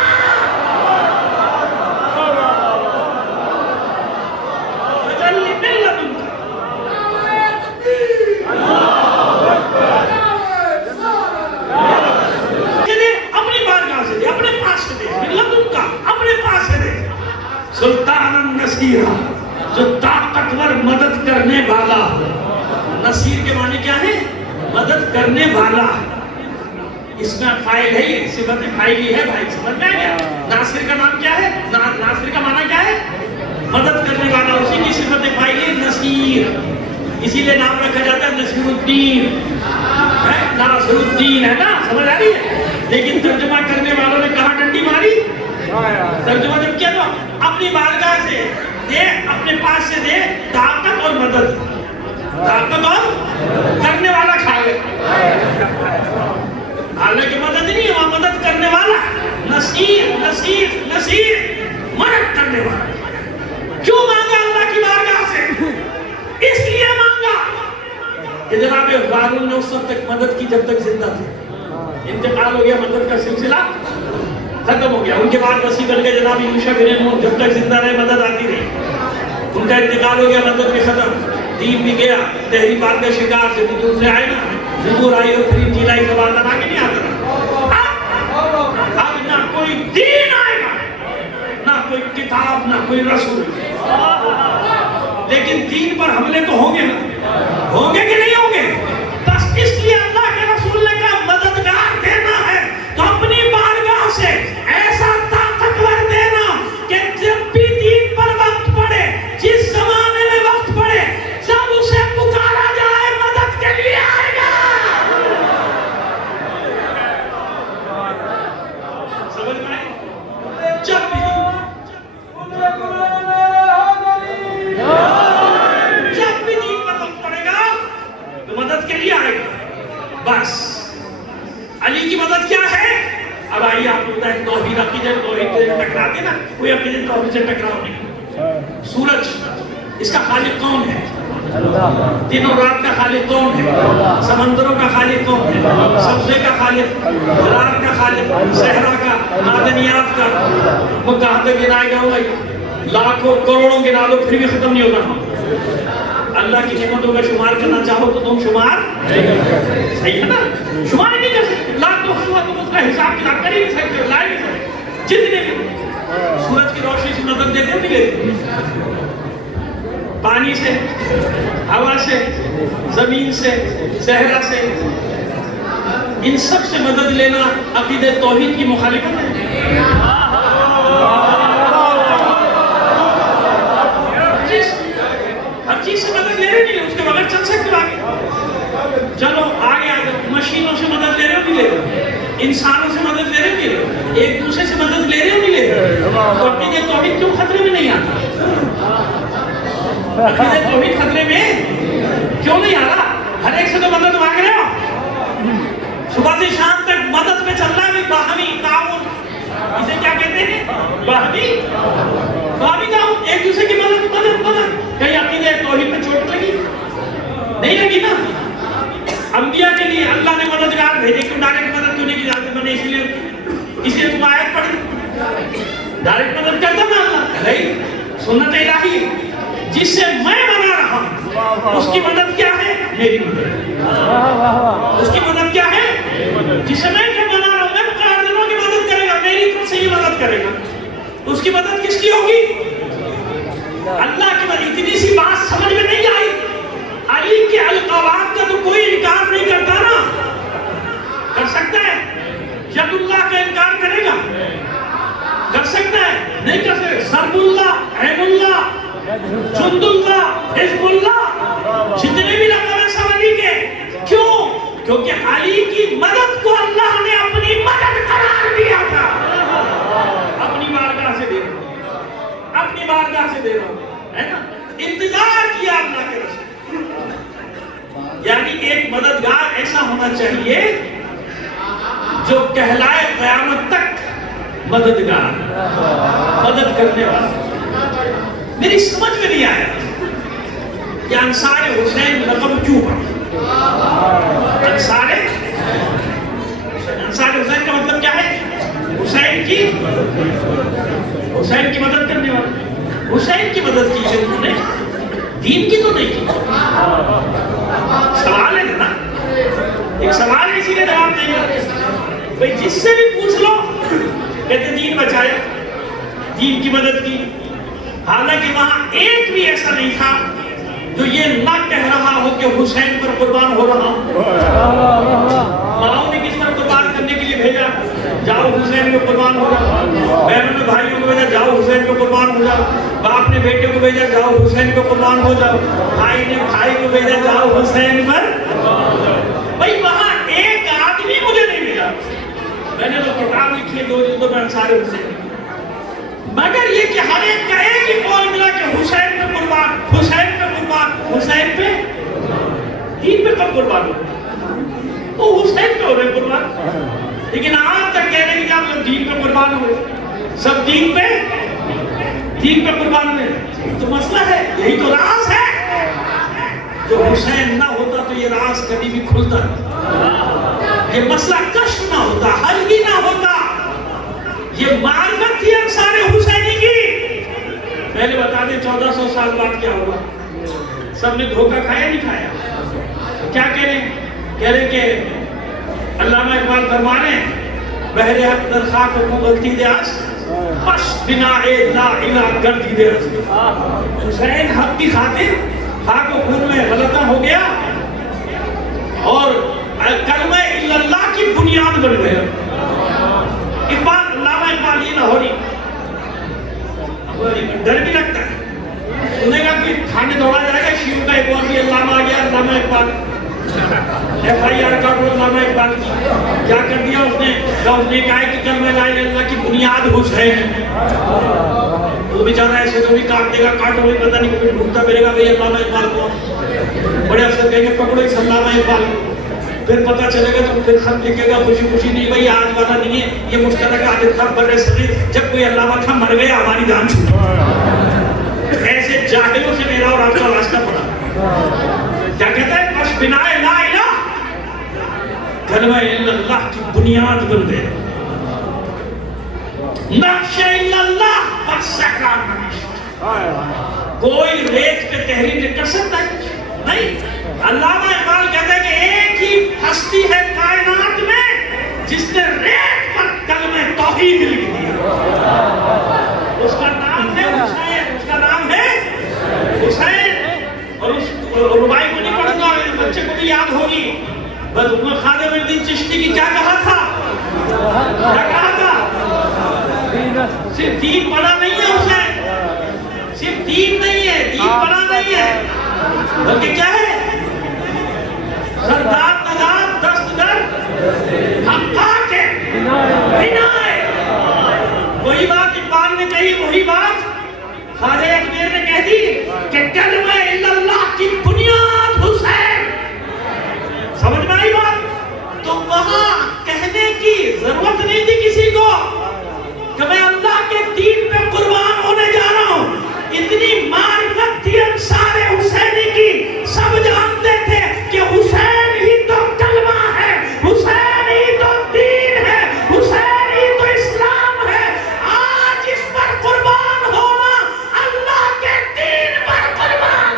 وَاجْعَلْنِي مِن لَّدُنكَ، اپنی بارگاہ سے دے، اپنے پاس سے دے. مِن لَّدُنكَ، اپنے پاس سے دے. سلطان نصیرہ، جو طاقتور مدد کرنے والا. نصیر کے معنی کیا ہے؟ مدد کرنے والا. اس میں فائل ہے، یہ صفت فائلی ہے. بھائی سمجھ میں آ گیا؟ ناصر کا نام کیا ہے؟ ناصر کا معنی کیا ہے؟ مدد کرنے والا. اسی کی صفت فائلی نصیر. اسی لیے نام رکھا جاتا ہے نصیر الدین. ناصر الدین ہے نا، سمجھ آ رہی ہے؟ لیکن ترجمہ کرنے والوں نے کہاں ڈنڈی ماری؟ ترجمہ جب کیا تو اپنی بارگاہ سے دے، اپنے پاس سے دے. طاقت اور مدد، طاقت اور کرنے والا کھائے. حالانکہ مدد نہیں ہے، وہاں مدد کرنے والا. نصیر، نصیر، نصیر، مدد کرنے والا. کیوں مانگا اللہ کی بارگاہ سے؟ اس لیے مانگا کہ جناب ہارون نے اس وقت تک مدد کی جب تک زندہ تھے. انتقال ہو گیا، مدد کا سلسلہ ختم ہو گیا. ان کے بعد وسیع بن گئے جناب یوشع بن نون. جب تک زندہ رہے مدد آتی رہی. ان کا انتقال ہو گیا، مدد بھی ختم، دین بھی گیا. تحریفات کا شکار سے دوسرے آئے نا، زبور آئی اور پھر انجیل آئی. سب آتا آگے نہیں آتا نا. اب نہ کوئی دین آئے گا، نہ کوئی کتاب، نہ کوئی رسول. لیکن دین پر حملے تو ہوں گے نا، ہوں گے کہ نہیں ہوں گے؟ بس اس لیے اللہ کے رسول نے کہا مددگار دینا ہے تو اپنی بارگاہ سے ایسا طاقتور دینا کہ جب بھی دین پر وقت پڑے، جس زمانے میں وقت پڑے، جب اسے پکارا جائے مدد کے لیے آئے گا۔ سمجھ میں آئے؟ جب بھی دین پر وقت پڑے گا تو مدد کے لیے آئے گا۔ بس علی کی مدد کیا ہے؟ اب آئیے آپ کو بتائیں، توحید عقیدہ توحید سے ٹکراتے نا، کوئی عقیدہ توحید سے ٹکراؤ نہیں۔ سورج اس کا خالق کون ہے؟ دن اور رات کا خالق کون ہے؟ سمندروں کا خالق کون ہے؟ سبزے کا خالق، رات کا خالق، صحرا کا، معدنیات کا۔ وہ کہاں تک گنائے گا؟ ہوگا لاکھوں کروڑوں گنا لو پھر بھی ختم نہیں ہوگا۔ اللہ کی نعمتوں کا شمار کرنا چاہو تو تم شمار صحیح ہے نا، شمار نہیں کر سکتے۔ لاکھ تو تم اس کا حساب کتاب کر ہی نہیں سکتے، لا ہی نہیں سکتے۔ جتنے بھی سورج کی روشنی سے مدد دیتے ہیں ملے، پانی سے، ہوا سے، زمین سے، صحرا سے، ان سب سے مدد لینا عقیدہ توحید کی مخالفت ہے۔ ہر چیز سے مدد لے رہے نہیں، اس کے بغیر چل سکتے آگے۔ چلو آگے آگے مشینوں سے مدد لے رہے ہو نہیں لے رہے، انسانوں سے مدد لے رہے ہو نہیں لے رہے، ایک دوسرے سے مدد لے رہے ہو نہیں لے رہے، تو عقیدہ توحید کیوں خطرے میں نہیں آتا؟ عقیدہ توحید خطرے میں کیوں نہیں آ رہا؟ ہر ایک سے تو مدد مانگ رہے ہو، صبح سے شام تک مدد میں چل رہا ہے، باہمی تعاون، اسے کیا کہتے ہیں؟ باہمی تعاون، ایک دوسرے کی مدد۔ کہیں عقیدہ توحید میں چوٹ لگی؟ نہیں لگی نا۔ انبیاء کے لیے اللہ نے مددگار بھیجے، کیوں ڈائریکٹ مدد کیوں نہیں کی جاتی؟ بنے اس لیے تم آیت پڑھی، ڈائریکٹ مدد کرتا نا اللہ، نہیں، سنت الہی جس سے میں بنا رہا ہوں اس کی مدد کیا ہے؟ میری مدد۔ اس کی مدد کیا ہے؟ جس سے میں بنا رہا ہوں، میں مقرر دنوں کی مدد کرے گا، میری طرف سے ہی مدد کرے گا۔ اس کی مدد کس کی ہوگی؟ اللہ کی مدد۔ اتنی سی بات سمجھ میں نہیں آئی؟ علی کے القابات کا تو کوئی انکار نہیں کرتا نا، کر سکتا ہے؟ ید اللہ کا انکار کرے گا؟ کر سکتا ہے؟ نہیں کر سکتا۔ ضرب اللہ، عین اللہ، جند اللہ، حزب اللہ، جتنے بھی لقب ہیں سب علی کے۔ کیوں؟ کیونکہ علی کی مدد کو اللہ نے اپنی مدد قرار دیا تھا۔ اپنی بارگاہ سے دے رہا ہوں، اپنی بارگاہ سے دے رہا ہوں، ہے نا؟ انتظار کیا اللہ کے رسول۔ یعنی ایک مددگار ایسا ہونا چاہیے جو کہلائے قیامت تک مددگار، مدد کرنے والا۔ میری سمجھ میں نہیں آیا کہ انصار حسین رقم کیوں پڑا؟ انصار حسین کا مطلب کیا ہے؟ حسین کی مدد کرنے والا۔ حسین کی مدد کی ہے انہوں نے، دین کی تو نہیں کی۔ سوال ہے نا، ایک سوال ہے، اسی لیے جواب دیں گے بھئی، جس سے بھی پوچھ لو کہتے دین بچایا، دین کی مدد کی۔ حالانکہ وہاں ایک بھی ایسا نہیں تھا جو یہ نہ کہہ رہا ہو کہ حسین پر قربان ہو رہا ہوں۔ ماؤں نے کس پر قربان کرنے کے لیے بھیجا؟ جاؤ حسین کو قربان ہو جاؤ۔ بہنوں نے بھائیوں کو بھیجا، جاؤ حسین کو قربان ہو جاؤ۔ باپ نے بیٹے کو بھیجا، جاؤ حسین کو قربان ہو جاؤ۔ بھائی نے بھائی کو بھیجا، جاؤ حسین پر۔ بھائی وہاں ایک آدمی مجھے نہیں ملا۔ میں نے تو کتاب لکھی ہے 2 جلدوں میں انصار حسین، مگر یہ کہ ہر ایک کا ایک ہی قول ملا کہ حسین پہ قربان، حسین پہ قربان، حسین پہ، دین پہ کب قربان ہو؟ وہ حسین پہ ہو رہے قربان، لیکن آج تک کہہ رہے ہیں کہ آپ لوگ دین پہ قربان ہوئے، سب دین پہ قربان ہوئے۔ تو مسئلہ ہے، یہی تو راز ہے۔ جو حسین نہ ہوتا تو یہ راز کبھی بھی کھلتا نہیں، یہ مسئلہ کشف نہ ہوتا، حل ہی نہ ہوتا۔ یہ معرفت تھی انصار حسینی کی۔ پہلے بتا دیں 1400 سال بعد کیا ہوا؟ سب نے دھوکہ کھایا نہیں کھایا؟ کیا کہہ رہے ہیں کہ علامہ اقبال فرما رہے ہیں بہر حق در خاک و غلطی دے آس بس بنا لا الہ گردی دے رسول حسین حق کی خاطر خاک و خون میں غلطہ ہو گیا اور کلمہ الا اللہ کی بنیاد بن گیا. اقبال علامہ اقبال یہ لاہوری ڈر بھی لگتا ہے سنے گا کہ تھانے دوڑا جائے گا شیعوں کا ایک اور بھی علامہ آ گیا علامہ اقبال ایف آئی آر کا علامہ اقبال کی کیا کر دیا اس نے کہا کہ کلمہ لا الہ الا اللہ کی بنیاد حسین ہے. وہ بیچارہ ایسے تو بھی کاٹ دے گا کاٹو بھی پتہ نہیں کبھی ڈھونڈتا پھرے گا بھئی علامہ اقبال کو بڑے افسر کہیں گے پکڑو اس علامہ اقبال کو پھر پتہ چلے گا تو پھر خط لکھے گا خوشی خوشی نہیں بھئی آج والا نہیں ہے یہ مشترک عادت تھا برے صغیر جب کوئی علامہ تھا مر گیا ہماری جان چھوٹی. ایسے جاہلوں سے میرا اور آپ کا واسطہ پڑا. کیا کہتا ہے بس بنا لا الہ کلمہ الا اللہ کی بنیاد بن گئے نقش الا اللہ پر سکران نقش. کوئی ریت پہ تحریر کر سکتا ہے نہیں. علامہ اقبال کہتا ہے کہ ایک ہی ہستی ہے کائنات میں جس نے ریت پر کلمہ توحید لکھ دیا. اس کا نام ہے حسین. اس کا نام ہے حسین. اور اس ربائی کو نہیں پڑھوں گا بچے کو بھی یاد ہوگی. بس عمر خواجہ معین الدین چشتی کی کیا کہا تھا صرف دین پڑھا نہیں ہے حسین صرف دین نہیں ہے دین پڑھا نہیں ہے بلکہ کیا ہے سردار نجات دست در حقا کے بنا ہے. وہی بات اقبال نے کہی وہی بات خواجہ اجمیر نے کہہ دی کہ کلمہ الا اللہ کی بنیاد حسین. سمجھ میں آئی بات؟ تو وہاں کہنے کی ضرورت نہیں تھی کسی کو کہ میں اللہ کے دین پہ قربان ہونے جا رہا ہوں. اتنی معرفت تھی انصار حسینی کی سب جانتے تھے کہ حسین ہی تو کلمہ ہے حسین ہی تو دین ہے حسین ہی تو اسلام ہے. آج اس پر قربان ہونا اللہ کے دین پر قربان.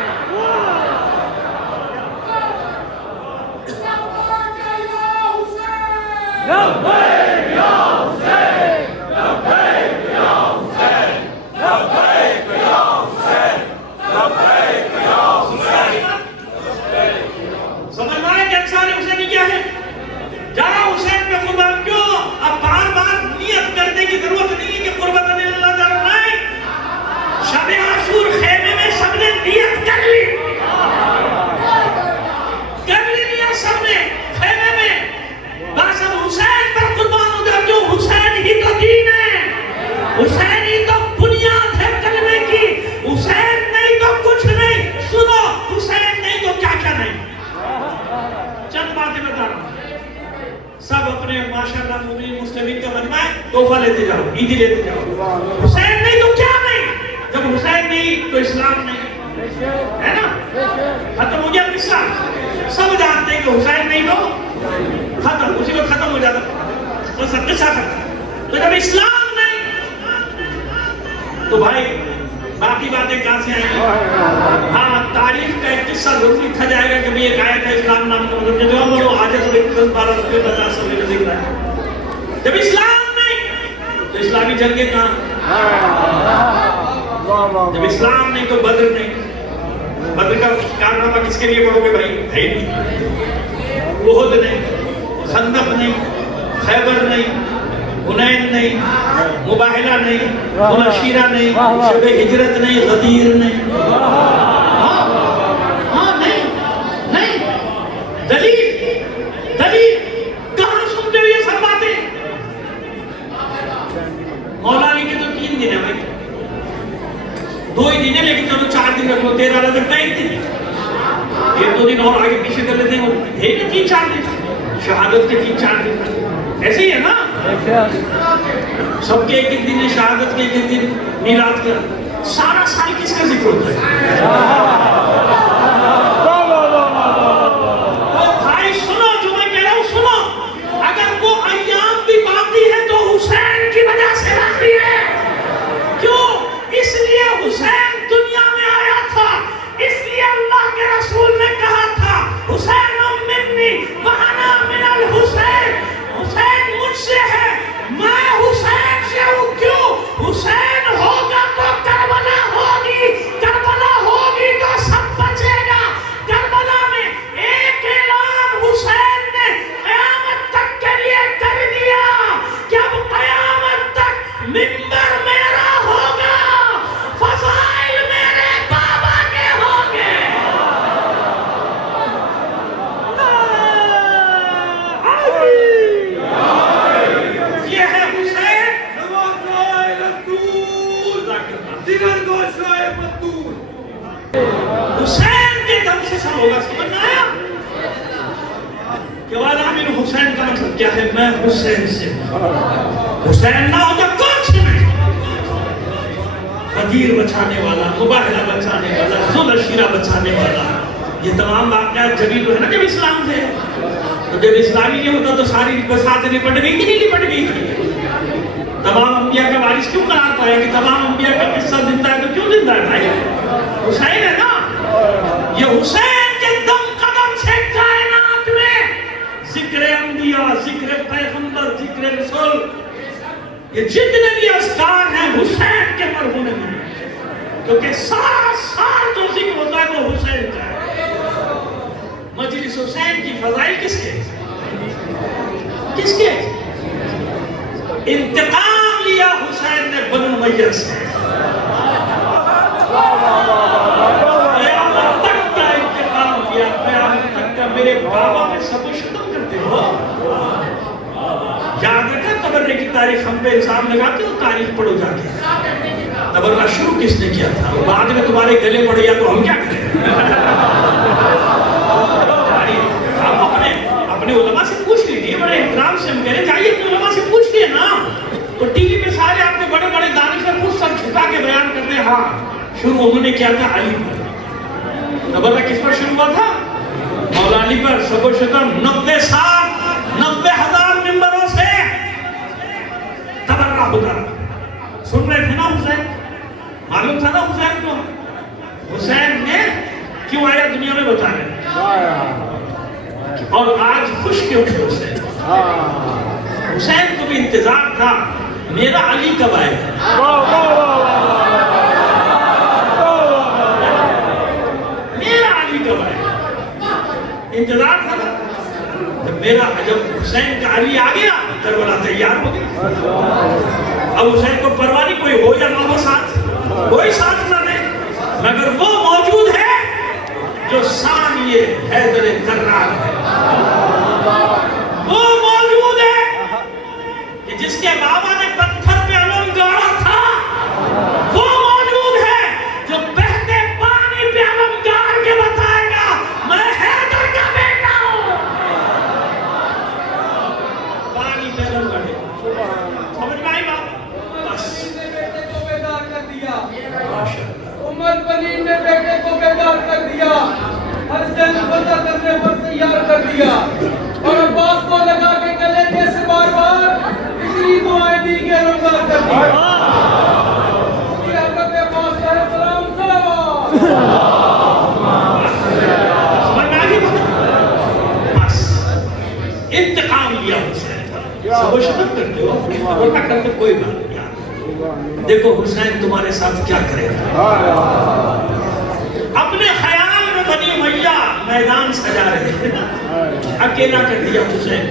حسین ہی تو بنیاد ہے کلمے کی. حسین نہیں تو کچھ نہیں. سنو حسین نہیں تو کیا کیا نہیں. چند باتیں بتا رہا ہوں. سب اپنے ماشاءاللہ مومنین مسلمین کا مجمع ہے تحفہ لیتے جاؤ عیدی لیتے جاؤ. حسین نہیں تو کیا نہیں. جب حسین نہیں تو اسلام نہیں ہے نا. ختم ہو گیا قصہ. سب جانتے ہیں کہ حسین نہیں تو ختم اسی وقت ختم ہو جاتا تو سب قصہ ختم. تو جب اسلام تو بھائی باقی باتیں کہاں سے آئیں گی. ہاں تاریخ کا ایک قصہ ضرور لکھا جائے گا کہ بھی ایک آیت ہے اسلام نام کا مطلب جو ہم لوگ آج سے 10-12 روپے 50 روپے کا ذکر ہے. جب اسلام نہیں تو اسلامی جنگیں کہاں. جب اسلام نہیں تو بدر نہیں. بدر کا کارنامہ کس کے لیے پڑھو گے بھائی. ہے نہیں. احد نہیں. خندق نہیں. خیبر نہیں. حنین نہیں. مباہلہ نہیں. منشیرہ نہیں. شب ہجرت نہیں. غدیر نہیں. ہاں نہیں نہیں. دلیل کہاں سنتے ہو یہ سب باتیں. مولا علی کے تو 3 دن ہے بھائی. 2 ہی دن ہے لیکن چلو 4 دن رکھ لو. 13 رجب کا 1 دن. 1-2 دن اور آگے پیچھے کر لیتے ہیں. وہ ہے نا 3-4 دن. شہادت کے 3-4 دن ایسے ہی ہے نا. سب کے ایک دن ہے. شہادت کے ایک دن. میلاد کا سارا سال کس کا ذکر ہوتا ہے. بھائی سنو جو میں کہہ رہا ہوں سنو. اگر وہ ایام بھی باقی ہے تو حسین کی وجہ سے باقی ہے. کیوں؟ اس لیے حسین دنیا میں آیا تھا. اس لیے اللہ کے رسول نے کہا تھا حسین منی وانا من الحسین. حسین مجھ سے ہے حسین کے دم سے سب ہوگا. سمجھ آیا کہ والا امیر حسین کا مطلب کیا ہے؟ میں حسین سے حسین نہ ہوتا کچھ نہیں. غدیر بچانے والا, مباہلہ بچانے والا, ذوالعشیرہ بچانے والا, یہ تمام واقعات جبھی تو ہے نا جب اسلام سے. تو جب اسلامی نہیں ہوتا تو ساری بساتیں لپٹ گئی کہ نہیں لپٹ گئی تھی؟ تمام انبیاء کا وارث کیوں قرار پایا کہ تمام انبیاء کا قصہ زندہ ہے تو کیوں زندہ ہے بھائی؟ حسین ہے نا. یہ حسین کے دم قدم سے کائنات میں ذکر انبیاء, ذکر پیغمبر, ذکر رسول, یہ جتنے بھی اذکار ہیں حسین کے مرہون میں, کیونکہ سارا جو ذکر ہوتا ہے وہ حسین کا ہے. مجلس حسین کی فضائل کس کے؟ کس کے؟ انتقام لیا حسین نے بنو امیہ سے. قیامت تک کا انتقام لیا, قیامت تک کا. میرے بابا میں سب کچھ ختم کرتے ہو. یاد رکھا تبرے کی تاریخ ہم پہ الزام لگاتے ہو, تاریخ پڑھو جا کے. تبرہ شروع کس نے کیا تھا؟ بعد میں تمہارے گلے پڑ گیا تو ہم کیا کریں؟ اپنے علماء سے پوچھ لیجیے, بڑے احترام سے ہم کہہ رہے جائیے اپنے علماء سے پوچھ لیے نا. تو ٹی وی میں سارے آپ نے بڑے بڑے دانشور خود سر جھکا کے بیان کرتے ہیں. ہاں شروع انہوں نے کیا تھا علی پر. تبرہ کس پر شروع ہوا تھا؟ مولا علی پر. سب و شتم 90 سال 90,000 ممبروں سے تبرہ ہوتا. سن رہے تھے نا حسین؟ معلوم تھا نا حسین کو؟ حسین نے کیوں آیا دنیا میں بتا رہے. اور آج خوش کیوں تھے حسین؟ حسین کو بھی انتظار تھا میرا علی کب آئے. میرا علی کب آئے انتظار تھا نا. جب حسین کا علی آ گیا کربلا تیار ہو گیا. اب حسین کو پرواہ نہیں کوئی ہو یا نہ ہو ساتھ, کوئی ساتھ نہ دے, مگر وہ موجود ہے جو ثانی حیدر کرار ہے. وہ موجود ہے کہ جس کے بابا نے پتھر پہ علم گاڑا تھا. وہ موجود ہے جو بہتے پانی پہ علم گاڑ کے بتائے گا میں حیدر کا بیٹا ہوں. پانی پہ علم گاڑے. سمجھ میں آئی بات؟ بس بیٹے کو بیدار کر دیا. ماشاءاللہ. عمر بنی نے بیٹے کو بیدار کر دیا. حسین فتح کرنے پر تیار کر دیا. اور عباس کو لگا کے گلے میں سے بار بار اتنی دعائیں دی کہ رمضان کر دیا. حضرت عباس علیہ السلام صلوات. سمجھ میں آگے بات؟ بس انتقام لیا حسین. سب و شتم کرتے ہو ورنہ کرتے کوئی بات نہیں. دیکھو حسین تمہارے ساتھ کیا کرے گا. اپنے خیال میں بنی امیہ میدان سجا رہے تھے, اکیلا کر دیا حسین.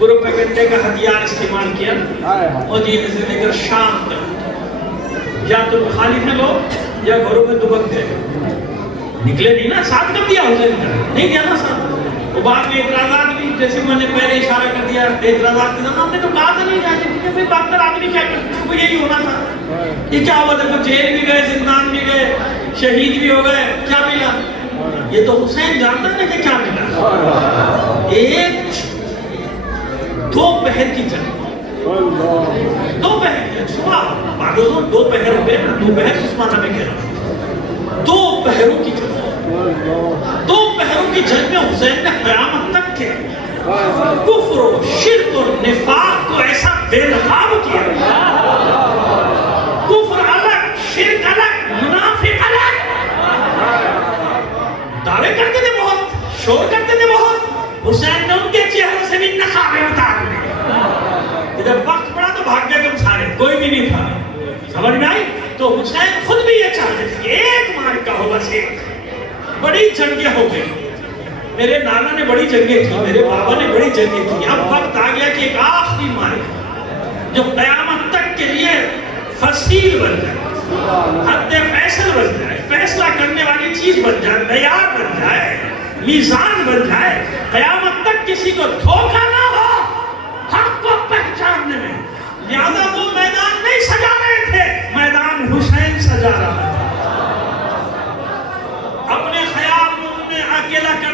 گروپ گھنٹے کا ہتھیار استعمال کیا مدینے سے لے کر شام تک. یا تم خالی تھے لوگ یا گھروں میں دبک گئے. نکلے نہیں نا, ساتھ کر دیا حسین کا, نہیں دیا نا ساتھ. وہ بعد میں اعتراضات بھی, جیسے میں نے پہلے اشارہ کر دیا, اعتراضات کے زمان ہم نے تو کہا تھا نہیں جائے, کیونکہ پھر باقتر آدمی کیا کرتے ہیں, وہ یہی ہونا تھا. یہ کیا ہوا تھا, جیل بھی گئے, زندان بھی گئے, شہید بھی ہو گئے, کیا ملا؟ یہ تو حسین جانتا ہے کہ کیا ملا. ایک دو پہر کی جنگ, دو پہر کی صبح بادوزوں دو پہر ہو گئے نا, دو پہر اس معنی میں کہہ رہا ہوں. دو پہروں کی جنگ, دو پہروں کی جنگ میں حسین نے قیامت تک کے کفر و شرک اور نفاق کو ایسا بے نقاب کیا. کفر الگ, شرک الگ, منافق الگ. دعوے کرتے تھے بہت, شور کرتے تھے بہت. حسین نے ان کے چہروں سے بھی نقابیں اتار دی. جب وقت پڑا تو بھاگ گئے تم سارے, کوئی بھی نہیں تھا. سمجھ میں آئی؟ تو حسین خود بھی یہ چاہتے تھے کہ ایک معرکہ ہو, بس ایک. بڑی جنگیں ہو گئی. میرے نانا نے بڑی جنگیں کی, میرے بابا نے بڑی جنگیں کی. اب وقت آ گیا کہ ایک آخری معرکہ جو قیامت تک کے لیے فصیل بن جائے, حد فیصل بن جائے, فیصلہ کرنے والی چیز بن جائے, معیار بن جائے, میزان بن جائے. قیامت تک کسی کو دھوکہ نہ ہو حق کو پہچاننے میں. لہذا وہ میدان نہیں سجا رہے تھے, میدان حسین سجا رہا ہے.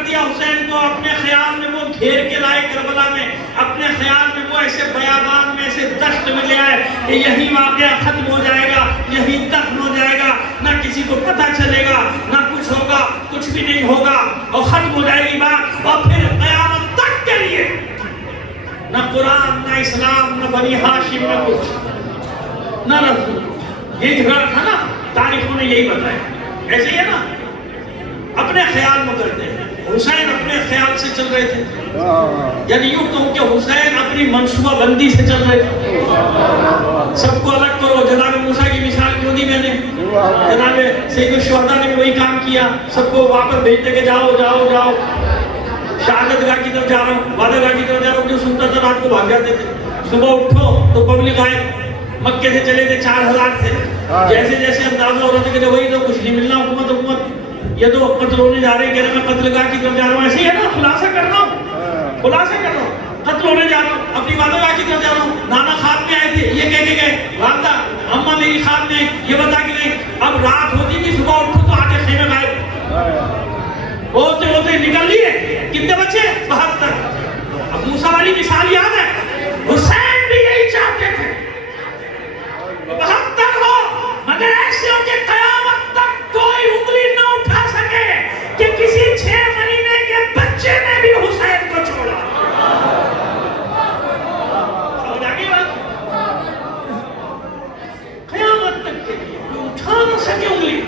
دیا حسین کو، اپنے خیال میں وہ گھیر کے لائے کربلا میں، اپنے خیال میں وہ ایسے بیابان میں، ایسے دشت میں لے آئے کہ یہی واقعہ ختم ہو جائے گا، یہی دفن ہو جائے گا، نہ کسی کو پتہ چلے گا، نہ کچھ ہوگا، کچھ بھی نہیں ہوگا، اور ختم ہو جائے گی بات، اور پھر قیامت تک کے لیے نہ قرآن، نہ اسلام، نہ بنی ہاشم، نہ کچھ، نہ رسول۔ یہ جھگڑا تھا نا، تاریخوں نے یہی بتایا، ایسے ہی ہے نا، اپنے خیال میں کرتے ہیں۔ حسین اپنے خیال سے چل رہے تھے، یعنی یوں کہوں کہ حسین اپنی منصوبہ بندی سے چل رہے تھے۔ سب کو الگ کرو، جناب موسیٰ کی مثال کیوں دی میں نے، جناب سید الشہداء نے بھی وہی کام کیا، سب کو واپس بھیجتے کہ جاؤ جاؤ جاؤ، شہادت گاہ کی طرف جا رہا ہوں، وعدہ گاہ کی طرف جا رہا ہوں، جو سنتا تھا رات کو بھاگ جاتے تھے، صبح اٹھو تو پبلک آئے، مکے سے چلے تھے 4000 تھے، جیسے جیسے اندازہ ہو رہا تھا کہ وہی تو کچھ نہیں ملنا، حکومت یہ تو قتل ہونے جا رہے ہیں، کہہ رہے میں قتل گاہ کی طرف جا رہا ہوں، ایسے ہی ہے نا، خلاصہ کر رہا ہوں، خلاصہ کر رہا ہوں، قتل ہونے جا رہا ہوں، اپنی وعدہ گاہ کی طرف جا رہا ہوں، نانا خواب میں آئے تھے، یہ کہہ کے گئے، والدہ اماں میری خواب میں یہ بتا کے گئے، اب رات ہوتی تھی، صبح اٹھو تو آتے خیمے غائب، ہوتے ہوتے نکل لیے، کتنے بچے 72۔ اب موسیٰ والی مثال یاد ہے، حسین بھی یہی چاہتے تھے 72 ہو، مگر ایسے ہو کہ قیامت تک کوئی انگلی نہ اٹھا سکے کہ کسی 6 مہینے کے بچے نے بھی حسین کو چھوڑا۔ سمجھ آگئی بات؟ قیامت تک کے لیے کوئی اٹھا نہ سکے انگلی۔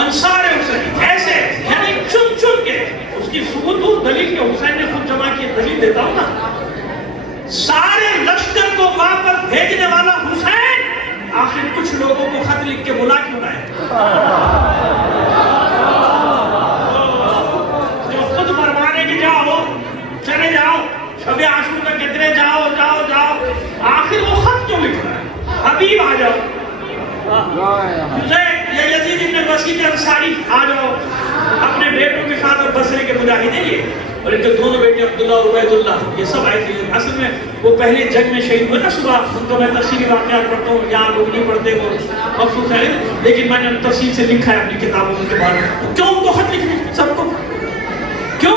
انصار حسین ایسے یعنی چن چن کے اس کی ثبوت و دلیل کے حسین نے خود جمع کی دلیل دیتا ہوں نا، سارے لشکر کو واپس بھیجنے والا حسین آخر کچھ لوگوں کو خط لکھ کے بلا کیوں رہا ہے؟ خود فرمانے کی جاؤ چلے جاؤ، شب عاشور کا کتنے جاؤ جاؤ جاؤ، آخر وہ خط کیوں لکھ رہا ہے؟ حبیب آ جاؤ، یا یزید ابن وسیع انصاری آ جاؤ، اپنے بیٹوں کے ساتھ اور بصرے کے مجاہد ہیں یہ، اور ان کے دونوں بیٹے عبداللہ اور عبید اللہ، یہ سب آئے تھے۔ اصل میں وہ پہلے جنگ میں شہید ہوئے نا، صبح ان کو میں تفصیلی واقعات پڑھتا ہوں، یہاں لوگ نہیں پڑھتے وہ مخصوص ہے، لیکن میں نے تفصیل سے لکھا ہے اپنی کتابوں کے بارے میں۔ کیوں ان کو خط لکھنے سب کو؟ کیوں؟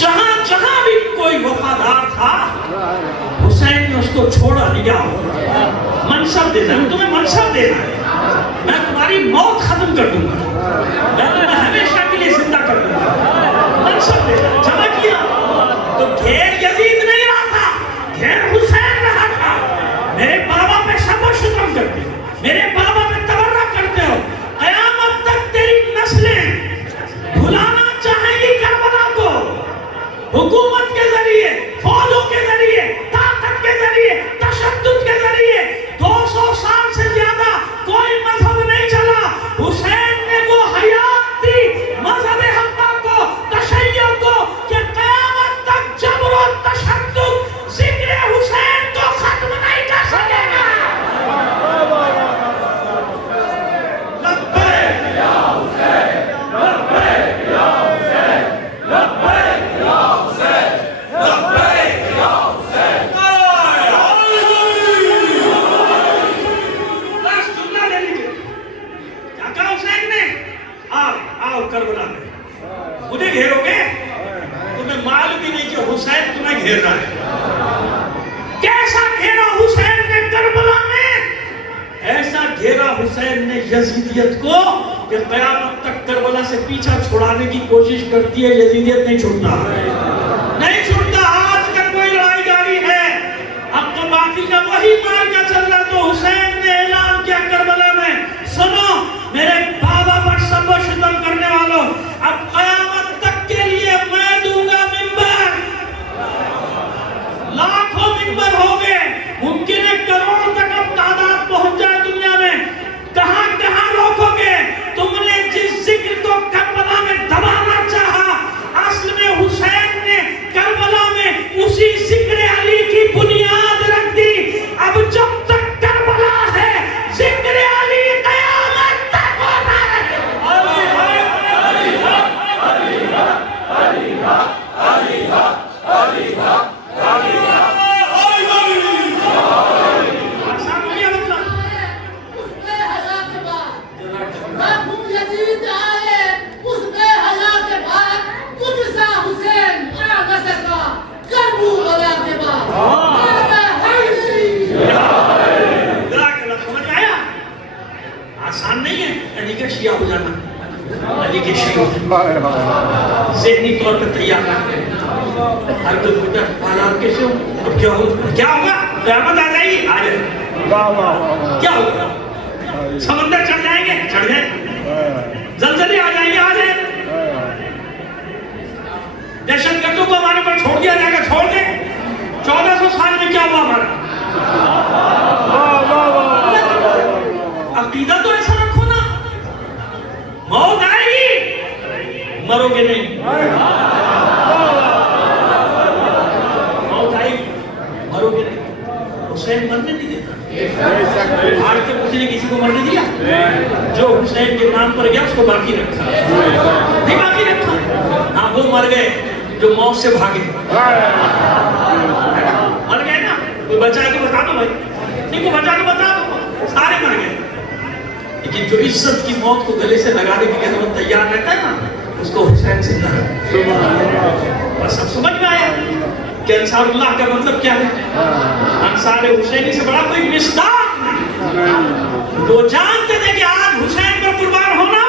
جہاں جہاں بھی کوئی وفادار تھا حسین نے اس کو چھوڑا لیا، منصب دینا ہے، تمہیں منصب دینا ہے، میں تمہاری موت ختم کر دوں گا، میں تمہیں ہمیشہ کے لیے زندہ کر دوں گا، منصب دینا ہے۔ جمع کیا تو گھیر یزید نہیں رہا تھا، گھیر حسین رہا تھا، میرے بابا پہ شب و شتم کرتے ہو، میرے بابا پہ تبرہ کرتے ہو، قیامت تک تیری نسلیں بھلانا چاہیں گی کربلا کو، حکومت کے ذریعے، فوجوں کے ذریعے، طاقت کے ذریعے، تشدد کے ذریعے 200 سال سے زیادہ کوئی مذہب نہیں چلا، حسین نے وہ حیات دی مذہب حقہ کو، تشیع کو، کہ قیامت تک جبر و تشدد ذکر حسین کو ختم نہیں کر سکے گا۔ لبیک یا حسین، لبیک یا حسین، لبیک یا حسین، لبیک یا حسین۔ آؤ کربلا میں، مجھے گھیرو گے، تمہیں معلوم بھی نہیں کہ حسین تمہیں گھیر رہا ہے۔ کیسا گھیرا حسین نے کربلا میں؟ ایسا گھیرا حسین نے یزیدیت کو کہ قیامت تک کربلا سے پیچھا چھوڑانے کی کوشش کرتی ہے، یزیدیت نہیں چھوڑتا، نہیں چھوڑتا۔ آج تک کوئی لڑائی جاری ہے، اب تو باقی کا وہی مارکا چل رہا، تو حسین نے اعلان کیا کربلا میں، سنو میرے بابا پر سب و شتم کرنے والوں، اب قیامت تک کے لیے میں دوں گا منبر، لاکھوں منبر ہو گئے، ممکن ہے کروڑوں تک اب تعداد پہنچ جائے دنیا میں، کہاں کہاں روکو گے؟ تم نے جس ذکر کو کربلا میں دبانا چاہا، اصل میں حسین نے کربلا علی کا شیعہ ہو جانا، علی کے شیعہ ذہنی طور پر تیار رکھتے ہیں. ہر کوئی پوچھتا حالات کیسے ہو، اب کیا ہوگا، قیامت آ جائے گی، آ جائے. کیا ہوگا، سمندر چڑھ جائیں گے، چڑھ جائیں. زلزلے آ جائیں گے، آ جائیں. دہشت گردوں کو ہمارے پر چھوڑ دیا جائے گا، چھوڑ دیں. 1400 سال میں کیا ہوا ہمارا؟ عقیدہ تو ایسا رکھو نا، موت آئے گی مرو گے نہیں. موت آئے گی مرو گے نہیں. حسین مرنے نہیں دیتا. آج تک کسی نے کسی کو مرنے دیا؟ جو حسین کے نام پر گیا اس کو باقی رکھا، نہیں باقی رکھا. ہاں وہ مر گئے جو موت سے بھاگے، مر گئے نا. کوئی بچا ہے تو بتا دو بھائی، نہیں کوئی بچا تو بتا دو، سارے مر گئے. لیکن جو عزت کی موت کو گلے سے لگانے کے لیے ہم تیار رہتا ہے نا، اس کو حسین زندہ ہے. بس اب سمجھ میں آیا کہ انصار اللہ کا مطلب کیا ہے. انصار حسینی سے بڑا کوئی مصداق نہیں. جو جانتے تھے کہ آج حسین پر قربان ہونا،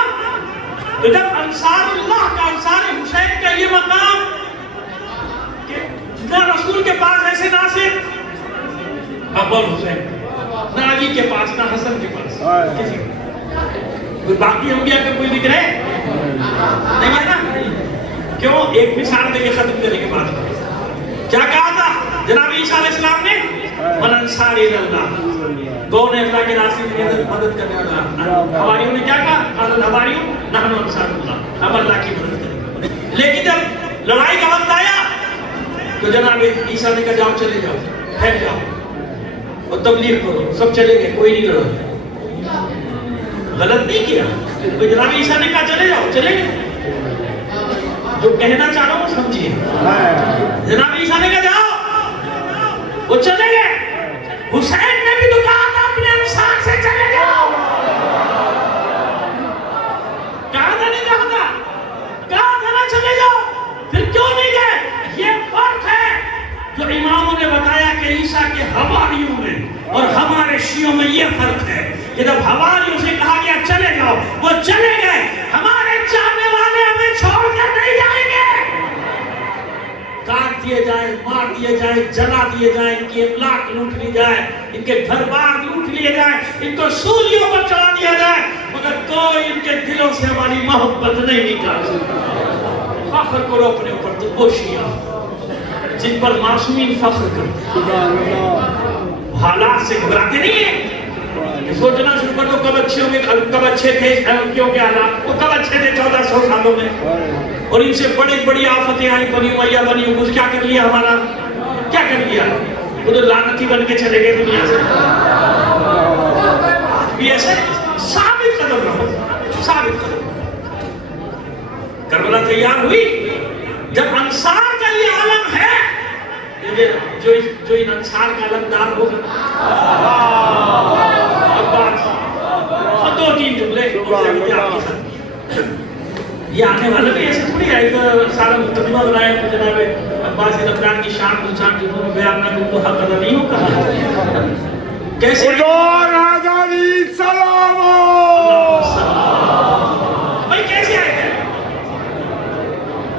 تو جب انصار اللہ کا، انصار حسین کا یہ مقام کہ نہ رسول کے پاس ایسے ناصر ابو حسین، نہ علی کے پاس، نہ حسن کے پاس، کسی کوئی باقی انبیاء کا کوئی ذکر ہے نہیں ہے نا. کیوں؟ ایک مثال دے کے ختم کرنے کے بعد کیا کہا تھا جناب عیسیٰ علیہ السلام نے؟ من انصار اللہ، کون ہے اللہ کے راستے میں مدد کرنے والا؟ حواریوں نے کیا کہا؟ قال الحواریون نحن انصار اللہ، ہم اللہ کی مدد کریں گے. لیکن جب لڑائی کا وقت آیا تو جناب عیسیٰ نے کہا جاؤ چلے جاؤ، پھیل جاؤ اور تبلیغ کرو. سب چلے گئے، کوئی نہیں لڑا. غلط نہیں کیا. جناب عیسیٰ نے کہا چلے جاؤ، چلے گئے. جو کہنا چاہ رہا ہوں وہ سمجھیے. جناب عیسیٰ نے کہا جاؤ، وہ چلے گئے. حسین نے بھی تو کہا تھا اپنے انصار سے چلے جاؤ. کہا تھا نہیں کہا تھا؟ کہا تھا نا چلے جاؤ. پھر کیوں نہیں گئے؟ یہ فرق ہے جو اماموں نے بتایا کہ عیسیٰ کے حواریوں میں اور ہمارے شیعوں میں یہ فرق ہے کہ جب حواریوں سے کہا گیا چلے جاؤ، وہ چلے گئے. ہمارے چاہنے والے ہمیں چھوڑ کر نہیں جائیں گے. کاٹ دیے جائیں، مار دیے جائیں، جلا دیے جائیں، ان کی املاک لوٹ لی جائے، ان کے گھر بار لوٹ لیے جائیں، ان کو سولیوں پر چڑھا دیا جائے، مگر کوئی ان کے دلوں سے ہماری محبت نہیں نکال سکتا. فخر کرو اپنے اوپر. تو وہ شیعہ جن پر معصومین فخر کرتے حالات سے گھبراتے نہیں ہیں. سوچنا شروع کر دو کب اچھے ہوں گے، کب اچھے تھے کیوں کے حالات، وہ کب اچھے تھے 1400 سالوں میں، اور ان سے بڑی بڑی آفتیں آئی، بنی امیہ بنی کچھ کیا کر لیا ہمارا، کیا کر لیا. وہ تو لعنتی بن کے چلے گئے دنیا سے. بھی ایسے ثابت قدم رہو، ثابت قدم. کربلا تیار ہوئی جب انصار کا یہ عالم ہے، جو ان انصار کا علمدار ہوگا. اور 2-3 جملے یہ آنے والا بھی ایسے تھوڑی ہے. سارا مقدمہ بنایا تو جناب عباس رمضان کی شان دوسان جنہوں نے بیان نہ تو حق ادا نہیں ہوگا. کیسے بھائی کیسے آئے تھے؟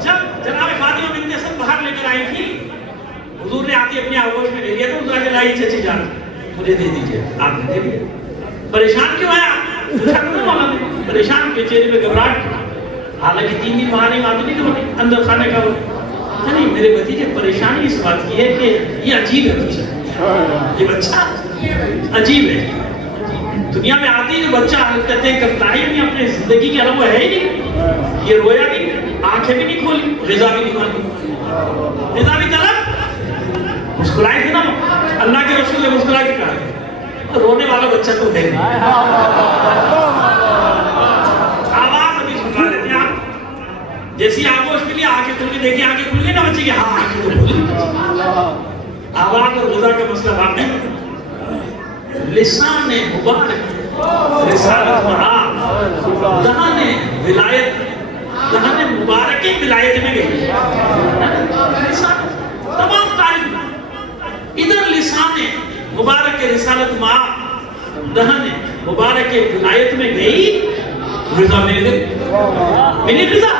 جب جناب فاطمہ بنت اسد باہر لے کر آئی تھی، حضور نے آتی اپنی آغوش میں لے لیا تو حضور نے لائی چچی جان مجھے دے دیجئے. آپ نے دے دیا. پریشان کیوں ہے آپ؟ پریشان کے چہرے پہ گھبراہٹ. حالانکہ 3 دن وہاں نہیں معلوم نہیں کہ اندر کھانے کا وہ نہیں. میرے بھتیجے پریشانی اس بات کی ہے کہ یہ عجیب ہے بچہ، یہ بچہ عجیب ہے. دنیا میں آتی ہے جو بچہ حرکتیں کرتا ہے یعنی اپنے زندگی کے علاوہ ہے ہی نہیں. یہ رویا نہیں، آنکھیں بھی نہیں کھولی، غذا بھی نہیں مانگی، غذا بھی طلب. مسکرائے تھے نا اللہ کے رسول نے، مسکرا کے کہا رونے والا بچہ تو ہے نہیں. آواز ابھی سنا لیتے ہیں آپ. جیسی آگوش ملی آنکھیں کھل کے دیکھیں، آنکھیں کھل گئی نا بچے کی، ہاں آنکھیں تو کھل گئی. آواز اور غذا کا مسئلہ بات نہیں. لسان مبارک، رسالت معاب، دہان ولایت، دہان مبارک ولایت میں گئی. تمام تعریف ادھر لسان مبارک رسالت معاب، دہان مبارک ولایت میں گئی. غذا مل گئی، ملی غذا،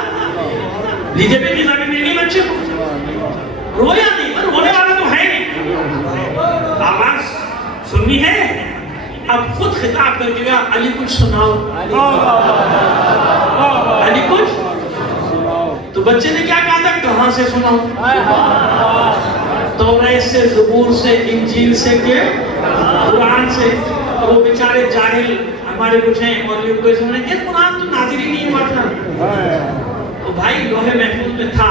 لیجیے بھی غذا بھی مل گئی بچے کو، رویا نہیں، پر رونے والا تو ہے نہیں، آواز سننی ہے، اب خود خطاب کر کے گیا علی کچھ سناؤ، علی کچھ، تو بچے نے کیا کہا تھا کہاں سے سناؤ، توریت سے، زبور سے، انجیل سے کہ قرآن سے، اور وہ بیچارے جاہل ہمارے کچھ ہیں مولوی کو سمجھیں کہ قرآن تو نازل ہی نہیں ہوا تھا، تو بھائی لوح محفوظ میں تھا،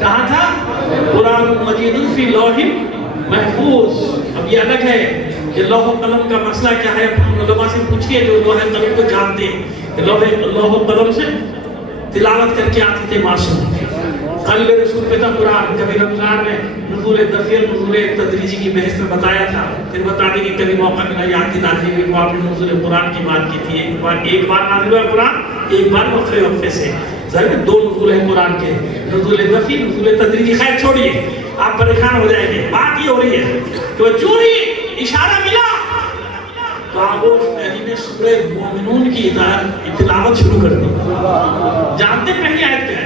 کہاں تھا؟ قرآن مجید فی لوح محفوظ۔ اب یہ الگ ہے کہ لوح و قلم کا مسئلہ کیا ہے، علماء سے پوچھئے جو لوح قلم کو جانتے ہیں کہ لوح و قلم سے تلاوت کر کے آتے تھے معصوم، قلب رسول پہ تھا قرآن، کبھی رمضان میں نزول دفعی نزول تدریجی کی بحث میں بتایا تھا، پھر بتا دیں کہ کبھی موقع ملا یاد کی نازل ہوئی، وہ آپ نے نزول قرآن کی بات کی تھی، ایک بار نازل ہوا قرآن، ایک بار وقفے سے، ظاہر ہے دو نزول ہیں قرآن کے، نزول دفعی نزول تدریجی، خیر چھوڑیے آپ پریشان ہو جائیں گے، بات یہ ہو رہی ہے کہ وہ چوری اشارہ ملا تو آغوش علی نے سورہ مومنون کی تلاوت شروع کر دی، جانتے پہلی آیت کیا ہے؟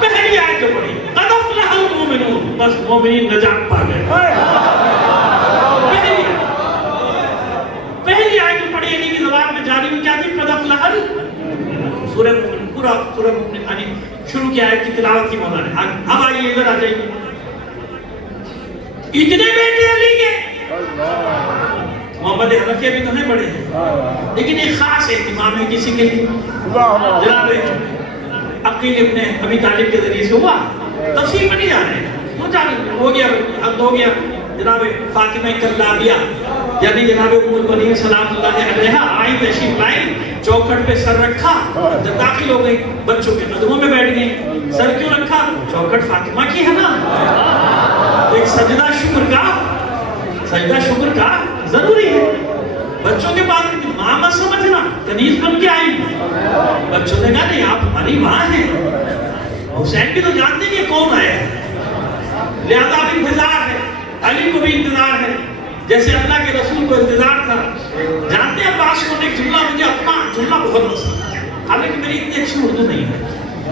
پہلی آیت جو پڑھی قد افلح المؤمنون، بس مومنین نجات پا گئے، پہلی آیت جو پڑھی علی کی زبان میں جاری میں کیا تھی؟ قد افلح سورہ مومن، پورا سورہ مومن علی شروع کی آیت کی تلاوت کی مولا نے، اب آئیے ادھر آ جائیے، اتنے بیٹے علی کے، محمد حنفیہ بھی تو نہیں بڑے ہیں، لیکن ایک خاص اہتمام ہے کسی کے لیے، جناب عقیل ابن ابی طالب کے ذریعے سے ہوا، تفصیل میں نہیں جا رہے ہیں، ہو گیا حد ہو گیا، جناب فاطمہ کلابیہ یعنی جناب ام البنین سلام اللہ علیہا آئی تشریف لائی، چوکھٹ پہ سر رکھا، جب داخل ہو گئی بچوں کے قدموں میں بیٹھ گئی، سر کیوں رکھا؟ چوکھٹ فاطمہ کی ہے نا، ایک سجدہ شکر کا ضروری ہے، بچوں کے بعد ماں مت سمجھنا، تنیز بن کے آئی، بچوں نے کہا نہیں آپ ہماری ماں ہیں، حسین بھی تو جانتے ہیں کہ کون آیا ہے، لہذا اب انتظار ہے، علی کو بھی انتظار ہے، جیسے اللہ کے رسول کو انتظار تھا، جانتے ہیں عباس کو ایک جملہ مجھے اپنا جملہ بہت پسند ہے، حالانکہ میری اتنی اچھی اردو نہیں ہے،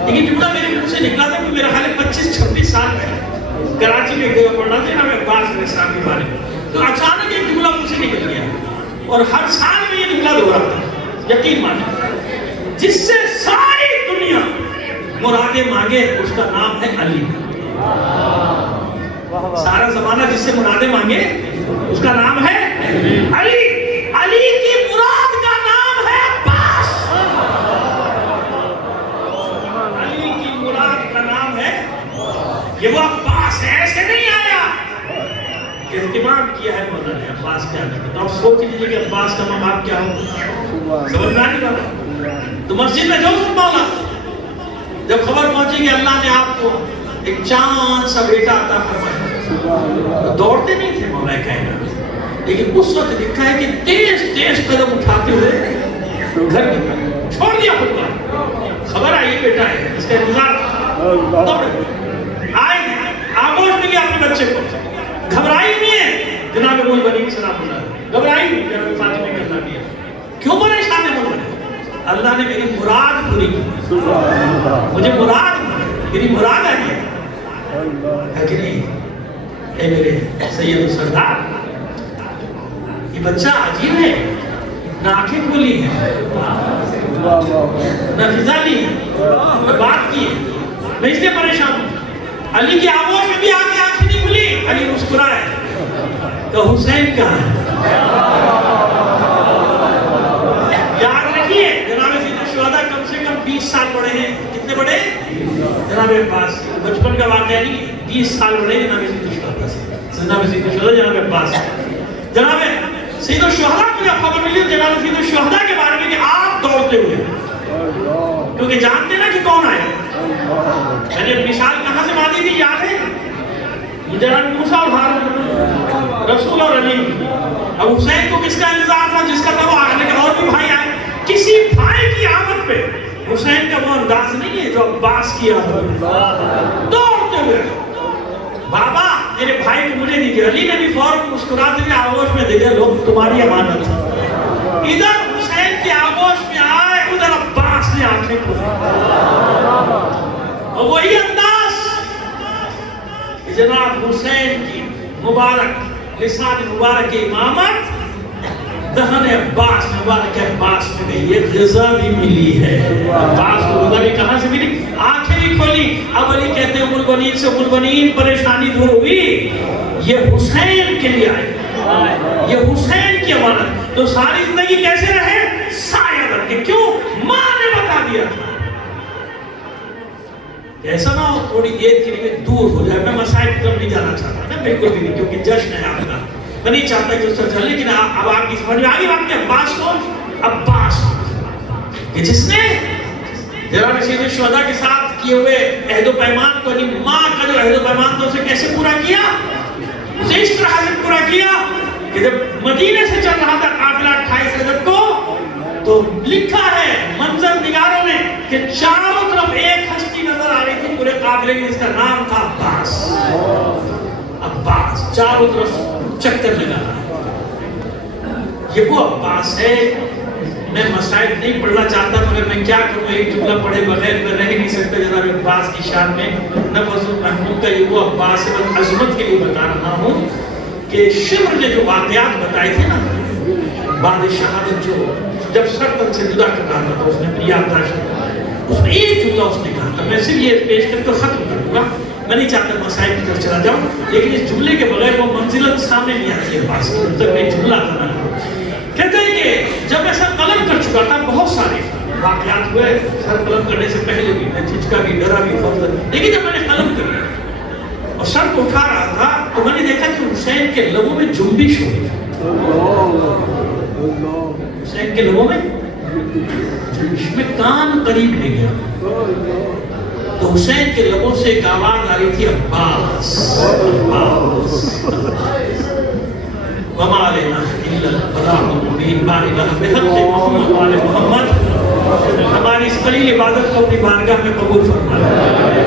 لیکن جملہ میرے منہ سے نکلا تھا کہ میرا خیال ہے 25-26 سال میں کراچی میں گئے پڑھنا تھا میں عباس علیہ السلام کے بارے میں، تو اچانک ایک جملہ مجھ سے نکل گیا اور ہر سال میں یہ جملہ دہراتا ہے، یقین مانیں جس سے ساری دنیا مرادیں مانگے اس کا نام ہے علی، سارا زمانہ جس سے مرادیں مانگے اس کا نام ہے علی، علی کی مراد کا نام ہے عباس، علی کی مراد کا نام ہے، یہ وہ عباس ہے، ایسے نہیں آیا، اہتمام کیا ہے مولا نے عباس کیا ہے، تو آپ سوچ لیجیے کہ عباس کا مقام کیا ہو، سمجھ میں آنے لگا، تو مسجد میں جو سن مولا جب خبر پہنچی کہ اللہ نے آپ کو ایک چاند سا بیٹا عطا فرمایا، دوڑتے نہیں تھے مولا کائنات، لیکن اس وقت لکھا ہے کہ تیز قدم اٹھاتے ہوئے گھر نکلا، چھوڑ دیا خطبہ، خبر آئی بیٹا ہے اس کا انتظار دوڑے آئے، آغوش میں گیا اپنے بچے کو، گھبرائی نہیں ہے جناب ام البنین سلام اللہ، گھبرائی نہیں جناب فاطمہ کلابیہ، کیوں پریشان ہے مولا؟ اللہ نے میری مراد پوری کی، مجھے میری مراد ہے کہ نہیں، اے میرے سید و سردار، یہ بچہ عجیب ہے، نہ آنکھیں کھولی ہیں، نہ فضا لی ہے، نہ بات کی ہے، میں اس لیے پریشان ہوں، علی کی آغوش میں بھی آنکھیں نہیں کھلی، علی مسکرائے کہ حسین کہاں ہے، یاد رکھیے جناب سید الشہداء کم سے کم 20 سال بڑے ہیں، کتنے بڑے؟ جناب عباس، بچپن کا واقعہ نہیں، 20 سال بڑے جناب سید الشہداء سے، جناب سید الشہداء جناب عباس، جناب سید الشہداء کو جب خبر ملی جناب سید الشہداء کے بارے میں کہ آپ دوڑتے ہوئے، کیونکہ جانتے نا کہ کون آیا، میں نے مثال کہاں سے باندھی تھی یاد ہے؟ جناب موسیٰ اور ہارون، رسول اور علی، اب حسین کو کس کا انتظار تھا؟ جس کا تھا وہ آگے، لیکن اور بھی بھائی آئے، کسی بھائی کی آمد پہ حسین کا وہ انداز نہیں ہے جو عباس کیا ہو، دوڑتے ہوئے بابا میرے بھائی کو مجھے دیجیے، علی نے بھی فوراً مسکراتے ہوئے آغوش میں دے دیا، لوگ تمہاری امانت ہے، ادھر حسین کی جناب حسین کی مبارک لسان مبارک امامت دہن عباس مبارک عباس میں گئی، یہ غذا بھی ملی ہے۔ عباس کو غذا بھی کہاں سے ملی؟ آنکھیں بھی کھولی۔ اب علی کہتے ہیں ام البنین سے ام البنین پریشانی دور ہوئی، یہ حسین کے لیے آئے، یہ حسین کی امانت۔ تو ساری زندگی کیسے رہے؟ سایہ بن کے۔ کیوں؟ ماں نے بتا دیا تھا۔ ایسا نہ ہو تھوڑی دیر کے لیے دور ہو جائے۔ میں مسائل کی طرف نہیں جانا چاہتا تھا، بالکل بھی نہیں، کیونکہ جشن ہے آپ کا، میں نہیں چاہتا کہ اس طرح چلے۔ لیکن اب آپ کی سمجھ میں آگے بات کہ عباس کون؟ عباس کہ جس نے جناب سید الشہداء کے ساتھ کیے ہوئے عہد و پیمان کو، یعنی ماں کا جو عہد و پیمان تھا اسے کیسے پورا کیا؟ اسے اس طرح سے پورا کیا کہ جب مدینے سے چل رہا تھا قافلہ 28 رجب کو، تو لکھا ہے منظر نگاروں نے کہ چاروں طرف ایک ہستی نظر آ رہی تھی پورے قافلے کی، جس کا نام تھا عباس۔ عباس چاروں طرف چکر لگا رہا ہے، یہ وہ عباس ہے۔ میں مسائل نہیں پڑھنا چاہتا مگر میں کیا کروں، ایک جملہ پڑھے بغیر میں رہ نہیں سکتا جناب عباس کی شان میں۔ نفس المحمود کا یہ وہ عباس ہے، میں عظمت کے لیے بتا رہا ہوں کہ شمر نے جو واقعات بتائے تھے نا بعد شہادت، جو جب سر تن سے جدا کر رہا تھا، اس نے اپنی یادداشت، اس میں ایک جملہ اس نے کہا تھا، میں صرف یہ پیش کر کے ختم کروں گا، میں نہیں چاہتا مسائل کی طرف چلا جاؤں، لیکن اس جملے کے بغیر وہ منزلت سامنے نہیں آتی ہے عباس کی، جب تک میں جملہ ادا نہ کروں۔ کہتے ہیں کہ جب میں سر قلم کر چکا تھا، بہت سارے واقعات ہوئے سر قلم کرنے سے پہلے بھی، میں جھجکا بھی، ڈرا بھی، خوف تھا، لیکن جب میں نے قلم کر لیا اور سر کو اٹھا رہا تھا تو میں نے دیکھا کہ حسین کے لبوں میں جنبش ہو گئی، حسین کے لبوں میں جنبش، میں کان قریب لے گیا تو حسین کے لبوں سے ایک آواز آ رہی تھی، عباس عباس۔ وما علینا الا البلاغ المبین، ما الہ بحق محمد وآل محمد۔ ہماری اس قلیل عبادت کو اپنی بارگاہ میں قبول فرمائے۔